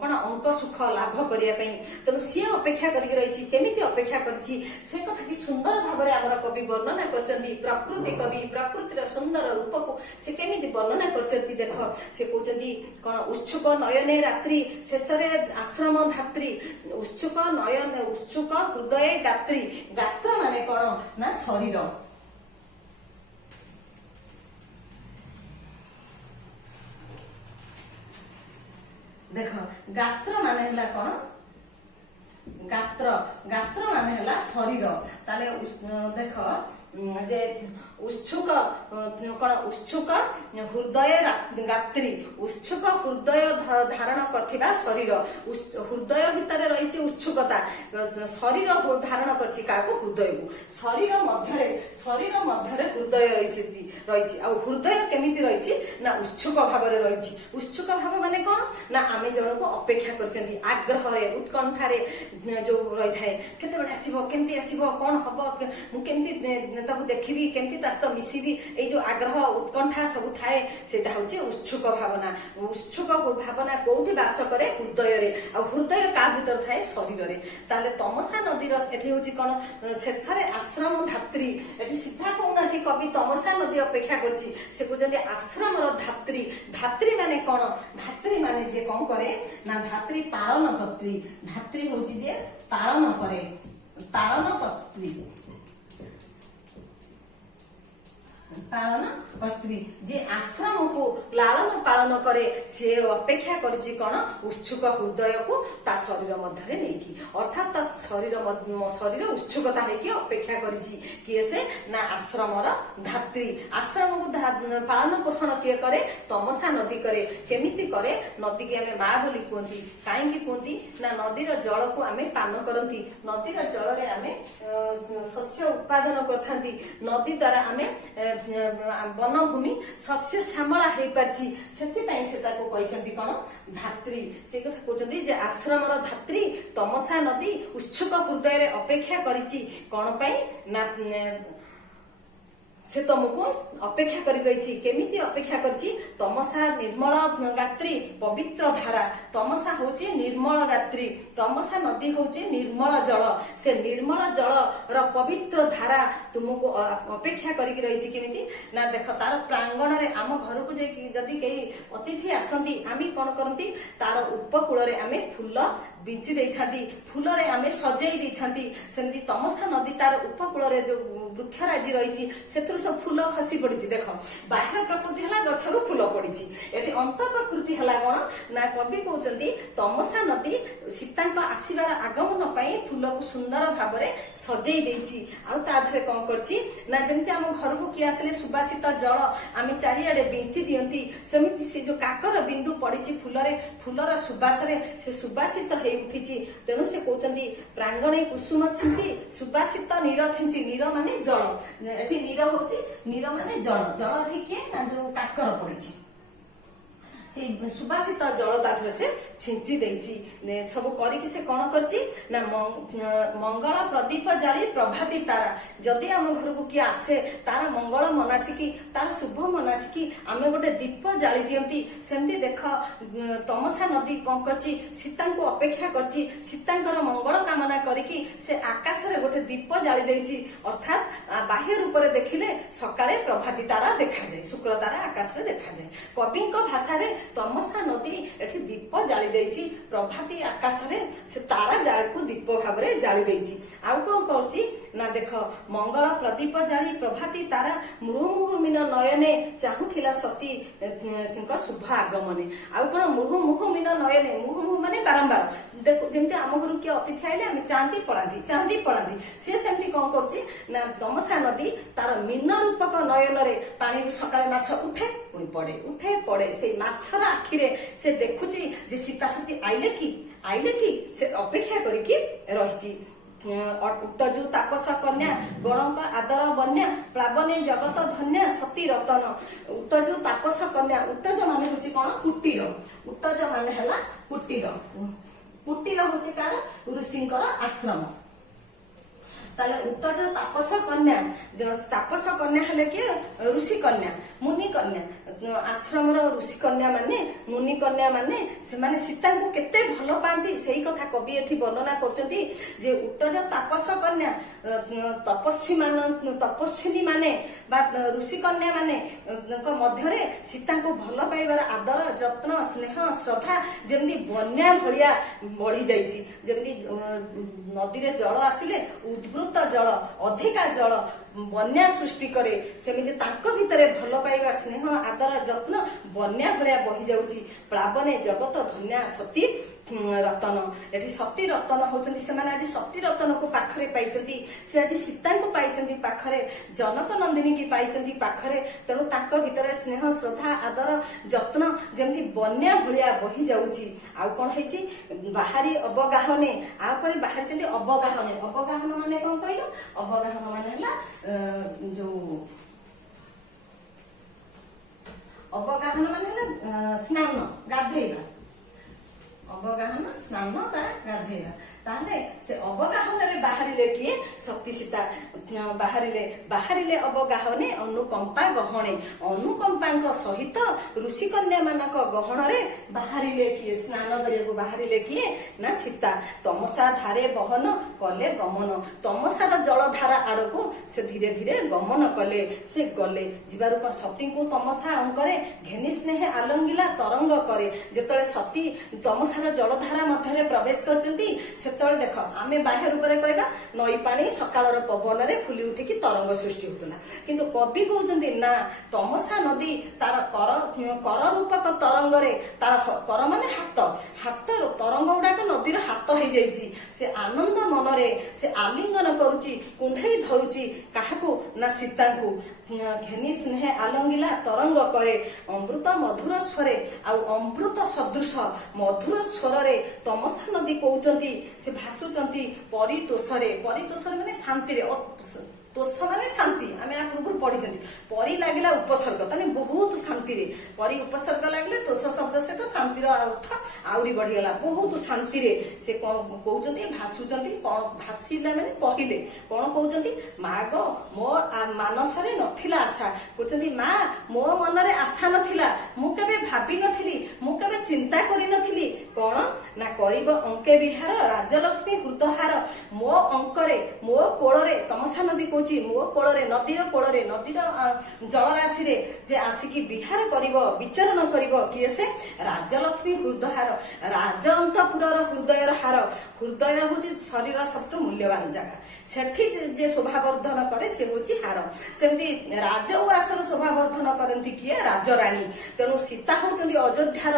କଣ ଅଙ୍କ ସୁଖ ଲାଭ କରିବା ପାଇଁ। ତେଣୁ ସିଏ ଅପେକ୍ଷା କରିକି ରହିଛି। କେମିତି ଅପେକ୍ଷା କରିଛି ସେ କଥା କି ସୁନ୍ଦର ଭାବରେ ଆମର କବି ବର୍ଣ୍ଣନା କରିଛନ୍ତି। ପ୍ରକୃତି କବି ପ୍ରକୃତିର ସୁନ୍ଦର ରୂପକୁ ସେ କେମିତି ବର୍ଣ୍ଣନା କରିଛନ୍ତି ଦେଖ। ସେ କହୁଛନ୍ତି କଣ? ଉତ୍ସୁକ ନୟନେ ରାତ୍ରି, ଶେଷରେ ଆଶ୍ରମ ଧାତ୍ରୀ। ଉତ୍ସୁକ ନୟନ, ଉତ୍ସୁକ ହୃଦୟ ଗାତ୍ରୀ। ଗାତ୍ର ମାନେ କଣ? ନା ଶରୀର। ଦେଖ ଗାତ୍ର ମାନେ ହେଲା କଣ? ଗାତ୍ର। ଗାତ୍ର ମାନେ ହେଲା ଶରୀର। ତାହେଲେ ଦେଖ ଯେ ଉତ୍ସୁକ କଣ ଉତ୍ସୁକ ହୃଦୟ ଗାତ୍ରୀ, ଉତ୍ସୁକ ହୃଦୟ ଧାରଣ କରିଥିବା ଶରୀର, ହୃଦୟ ଭିତରେ ରହିଛି ଉତ୍ସୁକତା, ଶରୀର ଧାରଣ କରିଛି କାହାକୁ? ହୃଦୟକୁ। ଶରୀର ମଧ୍ୟରେ ହୃଦୟ ରହିଛି। ଆଉ ହୃଦୟ କେମିତି ରହିଛି? ନା ଉତ୍ସୁକ ଭାବରେ ରହିଛି। ଉତ୍ସୁକ ଭାବ ମାନେ କଣ? ନା ଆମେ ଜଣକୁ ଅପେକ୍ଷା କରିଛନ୍ତି, ଆଗ୍ରହରେ ଉତ୍କଣ୍ଠାରେ ଯୋଉ ରହିଥାଏ, କେତେବେଳେ ଆସିବ, କେମିତି ଆସିବ, କଣ ହବ, ମୁଁ କେମିତି ତାକୁ ଦେଖିବି, କେମିତି ତା ସହିତ ମିଶିବି, ଏଇ ଯୋଉ ଆଗ୍ରହ ଉତ୍କଣ୍ଠା ସବୁ ଥାଏ, ସେଇଟା ହଉଛି ଉତ୍ସୁକ ଭାବନା। ଉତ୍ସୁକ ଭାବନା କୋଉଠି ବାସ କରେ? ହୃଦୟରେ। ଆଉ ହୃଦୟ କାହା ଭିତରେ ଥାଏ? ଶରୀରରେ। ତାହେଲେ ତମସା ନଦୀର ଏଠି ହଉଛି କଣ? ଶେଷରେ ଆଶ୍ରମ ଧାତ୍ରୀ। ଏଠି ସିଧା କହୁନାହାନ୍ତି କବି ତମସା ନଦୀ ଅପେକ୍ଷା କରୁଛି, ସେ କହୁଛନ୍ତି ଆଶ୍ରମର ଧାତ୍ରୀ। ଧାତ୍ରୀ ମାନେ କଣ? ଧାତ୍ରୀ ମାନେ ଯେ କଣ କରେ? ନା ଧାତ୍ରୀ ପାଳନ କର୍ତ୍ରୀ। ଧାତ୍ରୀ ହଉଛି ଯେ ପାଳନ କରେ, ପାଳନ କର୍ତ୍ରୀ, ପାଳନ କର୍ତ୍ରୀ, ଯେ ଆଶ୍ରମକୁ ଲାଳନ ପାଳନ କରେ, ସେ ଅପେକ୍ଷା କରିଛି କଣ? ଉତ୍ସୁକ ହୃଦୟକୁ ତା ଶରୀର ମଧ୍ୟରେ ନେଇକି। ଅର୍ଥାତ୍ ତା ଶରୀର ଉତ୍ସୁକତା ହେଇକି ଅପେକ୍ଷା କରିଛି। କିଏ ସେ? ନା ଆଶ୍ରମର ଧାତ୍ରୀ। ଆଶ୍ରମକୁ ପାଳନ ପୋଷଣ କିଏ କରେ? ତମସା ନଦୀ କରେ। କେମିତି କରେ? ନଦୀକି ଆମେ ମା ବୋଲି କୁହନ୍ତି। କାହିଁକି କୁହନ୍ତି? ନା ନଦୀର ଜଳକୁ ଆମେ ପାନ କରନ୍ତି, ନଦୀର ଜଳରେ ଆମେ ଶସ୍ୟ ଉତ୍ପାଦନ କରିଥାନ୍ତି, ନଦୀ ଦ୍ୱାରା ଆମେ ବନଭୂମି ଶସ୍ୟ ଶ୍ୟାମଳା ହେଇପାରିଛି, ସେଥିପାଇଁ ସେ ତାକୁ କହିଛନ୍ତି କଣ? ଧାତ୍ରୀ। ସେ କଥା କହୁଛନ୍ତି ଯେ ଆଶ୍ରମର ଧାତ୍ରୀ ତମସା ନଦୀ ଉତ୍ସୁକ ହୃଦୟରେ ଅପେକ୍ଷା କରିଛି। କଣ ପାଇଁ? ନା ସେ ତମକୁ ଅପେକ୍ଷା କରି ରହିଛି। କେମିତି ଅପେକ୍ଷା କରିଛି? ତମସା ନିର୍ମଳ ଗାତ୍ରୀ ପବିତ୍ର ଧାରା। ତମସା ହଉଛି ନିର୍ମଳ ଗାତ୍ରୀ, ତମସା ନଦୀ ହଉଛି ନିର୍ମଳ ଜଳ। ସେ ନିର୍ମଳ ଜଳର ପବିତ୍ର ଧାରା ତୁମକୁ ଅପେକ୍ଷା କରିକି ରହିଛି। କେମିତି? ନା ଦେଖ, ତାର ପ୍ରାଙ୍ଗଣରେ ଆମ ଘରକୁ ଯାଇକି ଯଦି କେହି ଅତିଥି ଆସନ୍ତି, ଆମେ କଣ କରନ୍ତି? ତାର ଉପକୂଳରେ ଆମେ ଫୁଲ ବିଞ୍ଚି ଦେଇଥାନ୍ତି, ଫୁଲରେ ଆମେ ସଜେଇ ଦେଇଥାନ୍ତି। ସେମିତି ତମସା ନଦୀ ତାର ଉପକୂଳରେ ଯୋଉ ବୃକ୍ଷରାଜି ରହିଛି, ସେଥିରୁ ସବୁ ଫୁଲ ଖସି ପଡିଛି। ଦେଖ, ବାହ୍ୟ ପ୍ରକୃତି ହେଲା ଗଛରୁ ଫୁଲ ପଡିଛି, ଏଠି ଅନ୍ତ ପ୍ରକୃତି ହେଲା କଣ? ନା କବି କହୁଛନ୍ତି ତମସା ନଦୀ ସୀତାଙ୍କ ଆସିବାର ଆଗମନ ପାଇଁ ଫୁଲକୁ ସୁନ୍ଦର ଭାବରେ ସଜେଇ ଦେଇଛି। ଆଉ ତା ଦେହରେ କଣ କରିଛି? ନା ଯେମିତି ଆମ ଘରକୁ କିଏ ଆସିଲେ ସୁବାସିତ ଜଳ ଆମେ ଚାରିଆଡେ ବିଞ୍ଚି ଦିଅନ୍ତି, ସେମିତି ସେ ଯୋଉ କାକର ବିନ୍ଦୁ ପଡିଛି ଫୁଲରେ, ଫୁଲର ସୁବାସରେ ସେ ସୁବାସିତ ହେଇ ଉଠିଛି। ତେଣୁ ସେ କହୁଛନ୍ତି ପ୍ରାଙ୍ଗଣେ କୁସୁମ ଛିଞ୍ଚି ସୁବାସିତ ନୀର ଛିଞ୍ଚି। ନୀର ମାନେ ଜଳ, ଏଠି ନୀର ହଉଛି, ନୀର ମାନେ ଜଳ। ଜଳ ଏଠି କିଏ? ନା ଯୋଉ କାକର ପଡିଛି, ସେ ସୁବାସିତ ଜଳ ତା ଦେହରେ ସେ ଛିଞ୍ଚି ଦେଇଛି। ସବୁ କରିକି ସେ କଣ କରିଛି? ନା ମଙ୍ଗଳ ପ୍ରଦୀପ ଜାଳି ପ୍ରଭାତୀ ତାରା। ଯଦି ଆମ ଘରକୁ କିଏ ଆସେ, ତାର ମଙ୍ଗଳ ମନାସିକି, ତାର ଶୁଭ ମନାସିକି ଆମେ ଗୋଟେ ଦୀପ ଜାଳି ଦିଅନ୍ତି। ସେମିତି ଦେଖ, ତମସା ନଦୀ କଣ କରିଛି? ସୀତାଙ୍କୁ ଅପେକ୍ଷା କରିଛି, ସୀତାଙ୍କର ମଙ୍ଗଳ କାମନା କରିକି ସେ ଆକାଶରେ ଗୋଟେ ଦୀପ ଜାଳି ଦେଇଛି। ଅର୍ଥାତ୍ ବାହ୍ୟ ରୂପରେ ଦେଖିଲେ ସକାଳେ ପ୍ରଭାତୀ ତାରା ଦେଖାଯାଏ, ଶୁକ୍ର ତାରା ଆକାଶରେ ଦେଖାଯାଏ। କବିଙ୍କ ଭାଷାରେ ତମସା ନଦୀ ଏଠି ଦୀପ ଜାଳି ଦେଇଛି, ପ୍ରଭାତୀ ଆକାଶରେ ସେ ତାରା ଜାଳକୁ ଦୀପ ଭାବରେ ଜାଳି ଦେଇଛି। ଆଉ କଣ କରୁଛି? ନା ଦେଖ, ମଙ୍ଗଳ ପ୍ରଦୀପ ଜାଳି ପ୍ରଭାତୀ ତାରା ମୁହୁର୍ମୁହୁର୍ମିନ ନୟନେ ଚାହୁଁଥିଲା ସତୀ ଙ୍କ ଶୁଭ ଆଗମନେ। ଆଉ କଣ? ମୁହୁର୍ମୁହୁର୍ମିନ ନୟନେ, ମୁହୁର୍ମୁହୁ ମାନେ ବାରମ୍ବାର। ଦେଖ, ଯେମିତି ଆମ ଘରକୁ କିଏ ଅତିଥି ଆଇଲେ ଆମେ ଚାହାନ୍ତି ପଳାନ୍ତି, ଚାହାନ୍ତି ପଳାନ୍ତି, ସେ ସେମିତି କଣ କରୁଛି? ନା ତମସା ନଦୀ ତାର ମୀନ ରୂପକ ନୟନରେ ପାଣିରୁ ସକାଳେ ମାଛ ଉଠେ ପୁଣି ପଡେ, ଉଠେ ପଡେ। ସେଇ ମାଛର ଆଖିରେ ସେ ଦେଖୁଛି ଯେ ସୀତା ସତୀ ଆଇଲେ କି, ଆଇଲେ କି, ସେ ଅପେକ୍ଷା କରିକି ରହିଛି। ଉଟଜୁ ତାପସ କନ୍ୟା ଗଣଙ୍କ ଆଦର ବନ୍ୟା ପ୍ଲାବନେ ଜଗତ ଧନ୍ୟା ସତୀ ରତନ। ଉଟଜୁ ତାପସ କନ୍ୟା, ଉଟଜ ମାନେ ହଉଛି କଣ? କୁଟୀର। ଉଟଜ ମାନେ ହେଲା କୁଟୀର। କୁଟୀର ହଉଛି କାର? ଋଷିଙ୍କର ଆଶ୍ରମ। ତାହେଲେ ଉଟଜ ତାପସ କନ୍ୟା, ତାପସ କନ୍ୟା ହେଲେ କିଏ? ଋଷି କନ୍ୟା, ମୁନି କନ୍ୟା। ଆଶ୍ରମର ଋଷି କନ୍ୟା ମାନେ, ମୁନି କନ୍ୟା ମାନେ, ସେମାନେ ସୀତାଙ୍କୁ କେତେ ଭଲ ପାଆନ୍ତି ସେଇ କଥା କବି ଏଠି ବର୍ଣ୍ଣନା କରୁଛନ୍ତି। ଯେ ଉଟଜ ତାପସ କନ୍ୟା, ତପସ୍ୱିନୀ ମାନେ ବା ଋଷି କନ୍ୟା ମାନେ ମଧ୍ୟରେ ସୀତାଙ୍କୁ ଭଲ ପାଇବାର ଆଦର, ଯତ୍ନ, ସ୍ନେହ, ଶ୍ରଦ୍ଧା ଯେମିତି ବନ୍ୟା ଭଳିଆ ବଢି ଯାଇଛି। ଯେମିତି ନଦୀରେ ଜଳ ଆସିଲେ ଉଦ୍ବୃତ ଜଳ, ଅଧିକା ଜଳ ବନ୍ୟା ସୃଷ୍ଟି କରେ, ସେମିତି ତାଙ୍କ ଭିତରେ ଭଲ ପାଇବା, ସ୍ନେହ, ଆଦର, ଯତ୍ନ ବନ୍ୟା ଭଳିଆ ବହି ଯାଉଛି। ପ୍ଲାବନେ ଜଗତ ଧନ୍ୟା ସତୀ रतन एठी सती रतन होचंदी सेमाने आज सती रतन को पाखरे पाइचंदी से आज सीता को पाइचंदी पाखरे जनक नंदिनी की पाइचंदी पाखरे तेणु तांको भितरे स्नेह श्रद्धा आदर जत्न जेमती बन्या भलिया बही जाउची आ कोन हेची बाहरी अवगाहने आ परे बाहर चंदी अवगाहन माने कोन कहलो अवगाहन माने हला जो अवगाहन माने हला स्नान गाधेइबा अवगाहन स्नान गाधेइबा ताले से अवगाहन बाहरिले किए शक्ति सीता बाहरिले अवगाहने अनुकंपा गहणे अनुकंपांक सहित ऋषि कन्या मानक गहणरे बाहरिले किए स्नान करिया बाहरिले किए ना सीता तमसा धारे बहन कले गमन तमसार जलधारा आड़को से धीरे धीरे गमन कले से गले जीवार सती को तमसा अंकरे घेनी स्नेह आलंगिला तरंग करे जेतले सती तमसार जलधारा मध्य प्रवेश करचंती सेतले देख आमे बाह्य रूप में कहबा नई पानी सकाळर पवन रे फुली उठिकी तरंग सृष्टि होतला किंतु कवि कहउचंती ना तमसा नदी तार कर रूपक तरंग रे तार कर माने हाथ तरंग उडाक नदीर हाथ हो जाइछि से आनंद मन रे से आलिंगन करूची कुंढई धरुची काहाकू ना सीता को घेनी स्नेह आलंगिला तरंग करे अमृत मधुर स्वरे अमृत सदृश मधुर स्वर रे तमसा नदी कहउचंती से भासुचंती परितोषरे माने शांति रे तोष माने शांति आमे आ पूर्व पढ़ी परी लागिला उपसर्ग ताने बहुत शांति रे परी उपसर्ग लागले तोष शब्द सहित शांतिर अर्थ आउरी बढ़ी गला बहुत शांति रे से कहउचंती भासुचंती कोन भासीला माने कहिले कोन कहउचंती माग मो मानस रे नथिला आशा कहउचंती मा मो मन रे आशा नथिला मु केबे भाबी नथिली मु केबे चिंता करि नथिली कोन ना करिब अंके विहार राजलक्ष्मी हृदहार मो अंकरे मो कोळरे तमसा नदी कहूची मो कोळरे नदीर जलराशि रे जे आसिकी विहार करिवो विचरण करिवो किए से राजलक्ष्मी हृदहार राज अंतपुरर हृदयर हार हृदय होची शरीर सबटु मूल्यवान जगह सेठी जे शोभावर्धन करे से होची हार सेमती राज उवासर शोभावर्धन करंती किए राजराणी तेणु सीता होचंदी अयोध्यार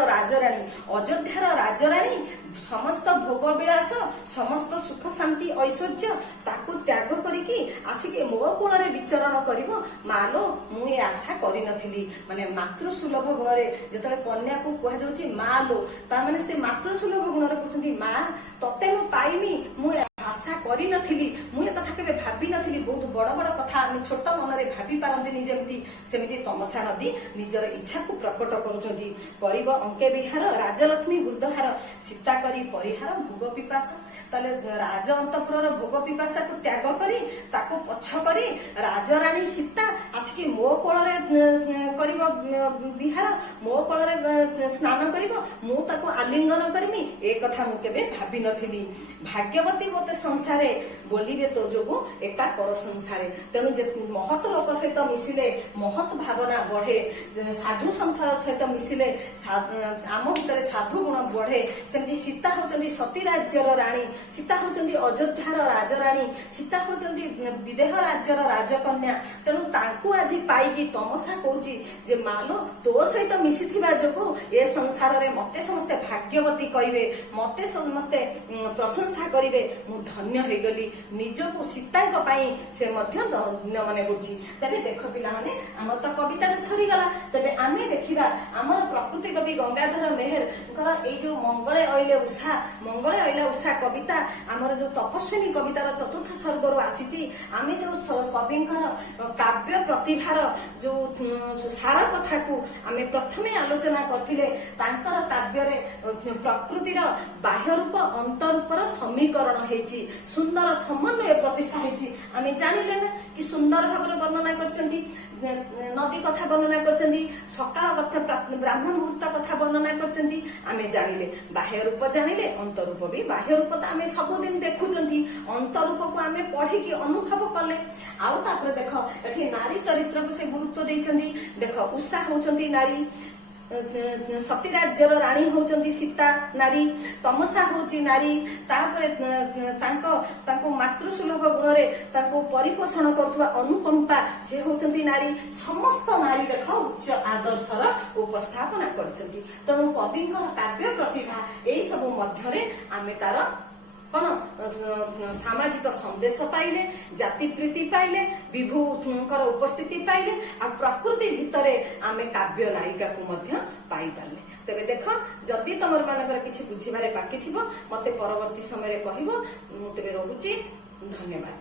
राजराणी समस्त भोग विलास समस्त सुख शांति ऐश्वर्य ताकू त्याग करिकी आसिके मो कोणरे विचरण करिवो मालो मु ए आशा करि नथिली माने मातृ सुलभ गुण रे जेतले कन्या को कह जाउची मालो ता माने से मातृ सुलभ गुण रे कहउचंदी मा तते मु पाइमी मु आशा करि नथिली मु ए कथा केबे भाबी नथिली बहुत बड़ बड़ कथा हम छोट मन रे भाबी पारंदिनी जेमती सेमिति तमसा नदी निजर इच्छा को प्रकट करूचंदी करिवो अंके विहार राजलक्ष्मी हृदहार सीता करी परिहार भोग पिपासा ताले राज अंतपुरर भोग पिपासा को त्याग करी ताको पछ करी राजराणी सीता आसिकी मो कोଳରେ करिवो विहार मो कोଳରେ स्नान करिवो मु ताको आलिंगन करमी ए कथा मु केबे भाबी नथिली भाग्यवती मते संसारे बोलिबे तो जोगु एका पर संसारे तेणु जे महत लोक सहित मिसिले महत भावना बढ़े साधु संत सहित मिसिले आम भितर साधु गुण बढ़े सेमती सीता होचंदी सती राज्यर रानी सीता होचंदी अयोध्यार राजराणी सीता होचंदी विदेह राज्यर राजकन्या तेणु तांकु आज पाइकी तमसा कहूची जे मालो तो सहित मिसिथिबा जोगु ए संसार रे मते समस्ते भाग्यवती कहिबे मते समस्ते प्रशंसा करिवे मु धन्य हे गली निजको सीतांक पाई से मध्य धन्य माने होची तबे देख पिला माने हमर त कविता सरी गला तबे आमे देखिबा हमर प्रकृति कवि गंगाधर मेहर कर ए जो मंगळे अइले उषा कविता हमर जो तपस्विनी कवितार चतुर्थ सर्गरु आसीची आमे जो कविंकर काव्य प्रतिभार जो सारा कथा को आमे प्रथमे आलोचना करथिले तांकर काव्य रे प्रकृतिर बाह्य रूप अंतरूपर समीकरण हेची सुंदर समन्वय प्रतिष्ठा हेची आमे जानिले ना कि सुंदर भाବରେ वर्णना करचंदी नदी कथा वर्णना करचंदी सकाळ कथा ब्राह्मण मुहूर्त कथा वर्णना करचंदी आमे जानिले बाह्य रूप जानिले अंतरूप भी बाह्य रूप त आमे सब दिन देखुचंदी अंतरूप को आमे पढ़ी कि अनुभव कले आउ तापर देख एठी नारी चरित्र को से गुरुत्व देइचंदी देख उषा होचंदी नारी ସତୀ ରାଜ୍ୟର ରାଣୀ ହଉଛନ୍ତି ସୀତା ନାରୀ, ତମସା ହଉଛି ନାରୀ, ତାପରେ ତାଙ୍କୁ ମାତୃସୁଲଭ ଗୁଣରେ ତାଙ୍କୁ ପରିପୋଷଣ କରୁଥିବା ଅନୁକମ୍ପା ସେ ହଉଛନ୍ତି ନାରୀ। ସମସ୍ତ ନାରୀ ଦେଖ ଉଚ୍ଚ ଆଦର୍ଶର ଉପସ୍ଥାପନା କରିଛନ୍ତି। ତେଣୁ କବିଙ୍କର କାବ୍ୟ ପ୍ରତିଭା ଏଇ ସବୁ ମଧ୍ୟରେ ଆମେ ତାର କଣ ସାମାଜିକ ସନ୍ଦେଶ ପାଇଲେ, ଜାତି ପ୍ରୀତି ପାଇଲେ, ବିଭୁଙ୍କର ଉପସ୍ଥିତି ପାଇଲେ, ଆଉ ପ୍ରକୃତି ଭିତରେ ଆମେ କାବ୍ୟ ନାୟିକାକୁ ମଧ୍ୟ ପାଇପାରିଲେ। ତେବେ ଦେଖ, ଯଦି ତମର ମାନଙ୍କର କିଛି ବୁଝିବାରେ ବାକି ଥିବ ମତେ ପରବର୍ତ୍ତୀ ସମୟରେ କହିବ। ମୁଁ ତେବେ ରହୁଛି, ଧନ୍ୟବାଦ।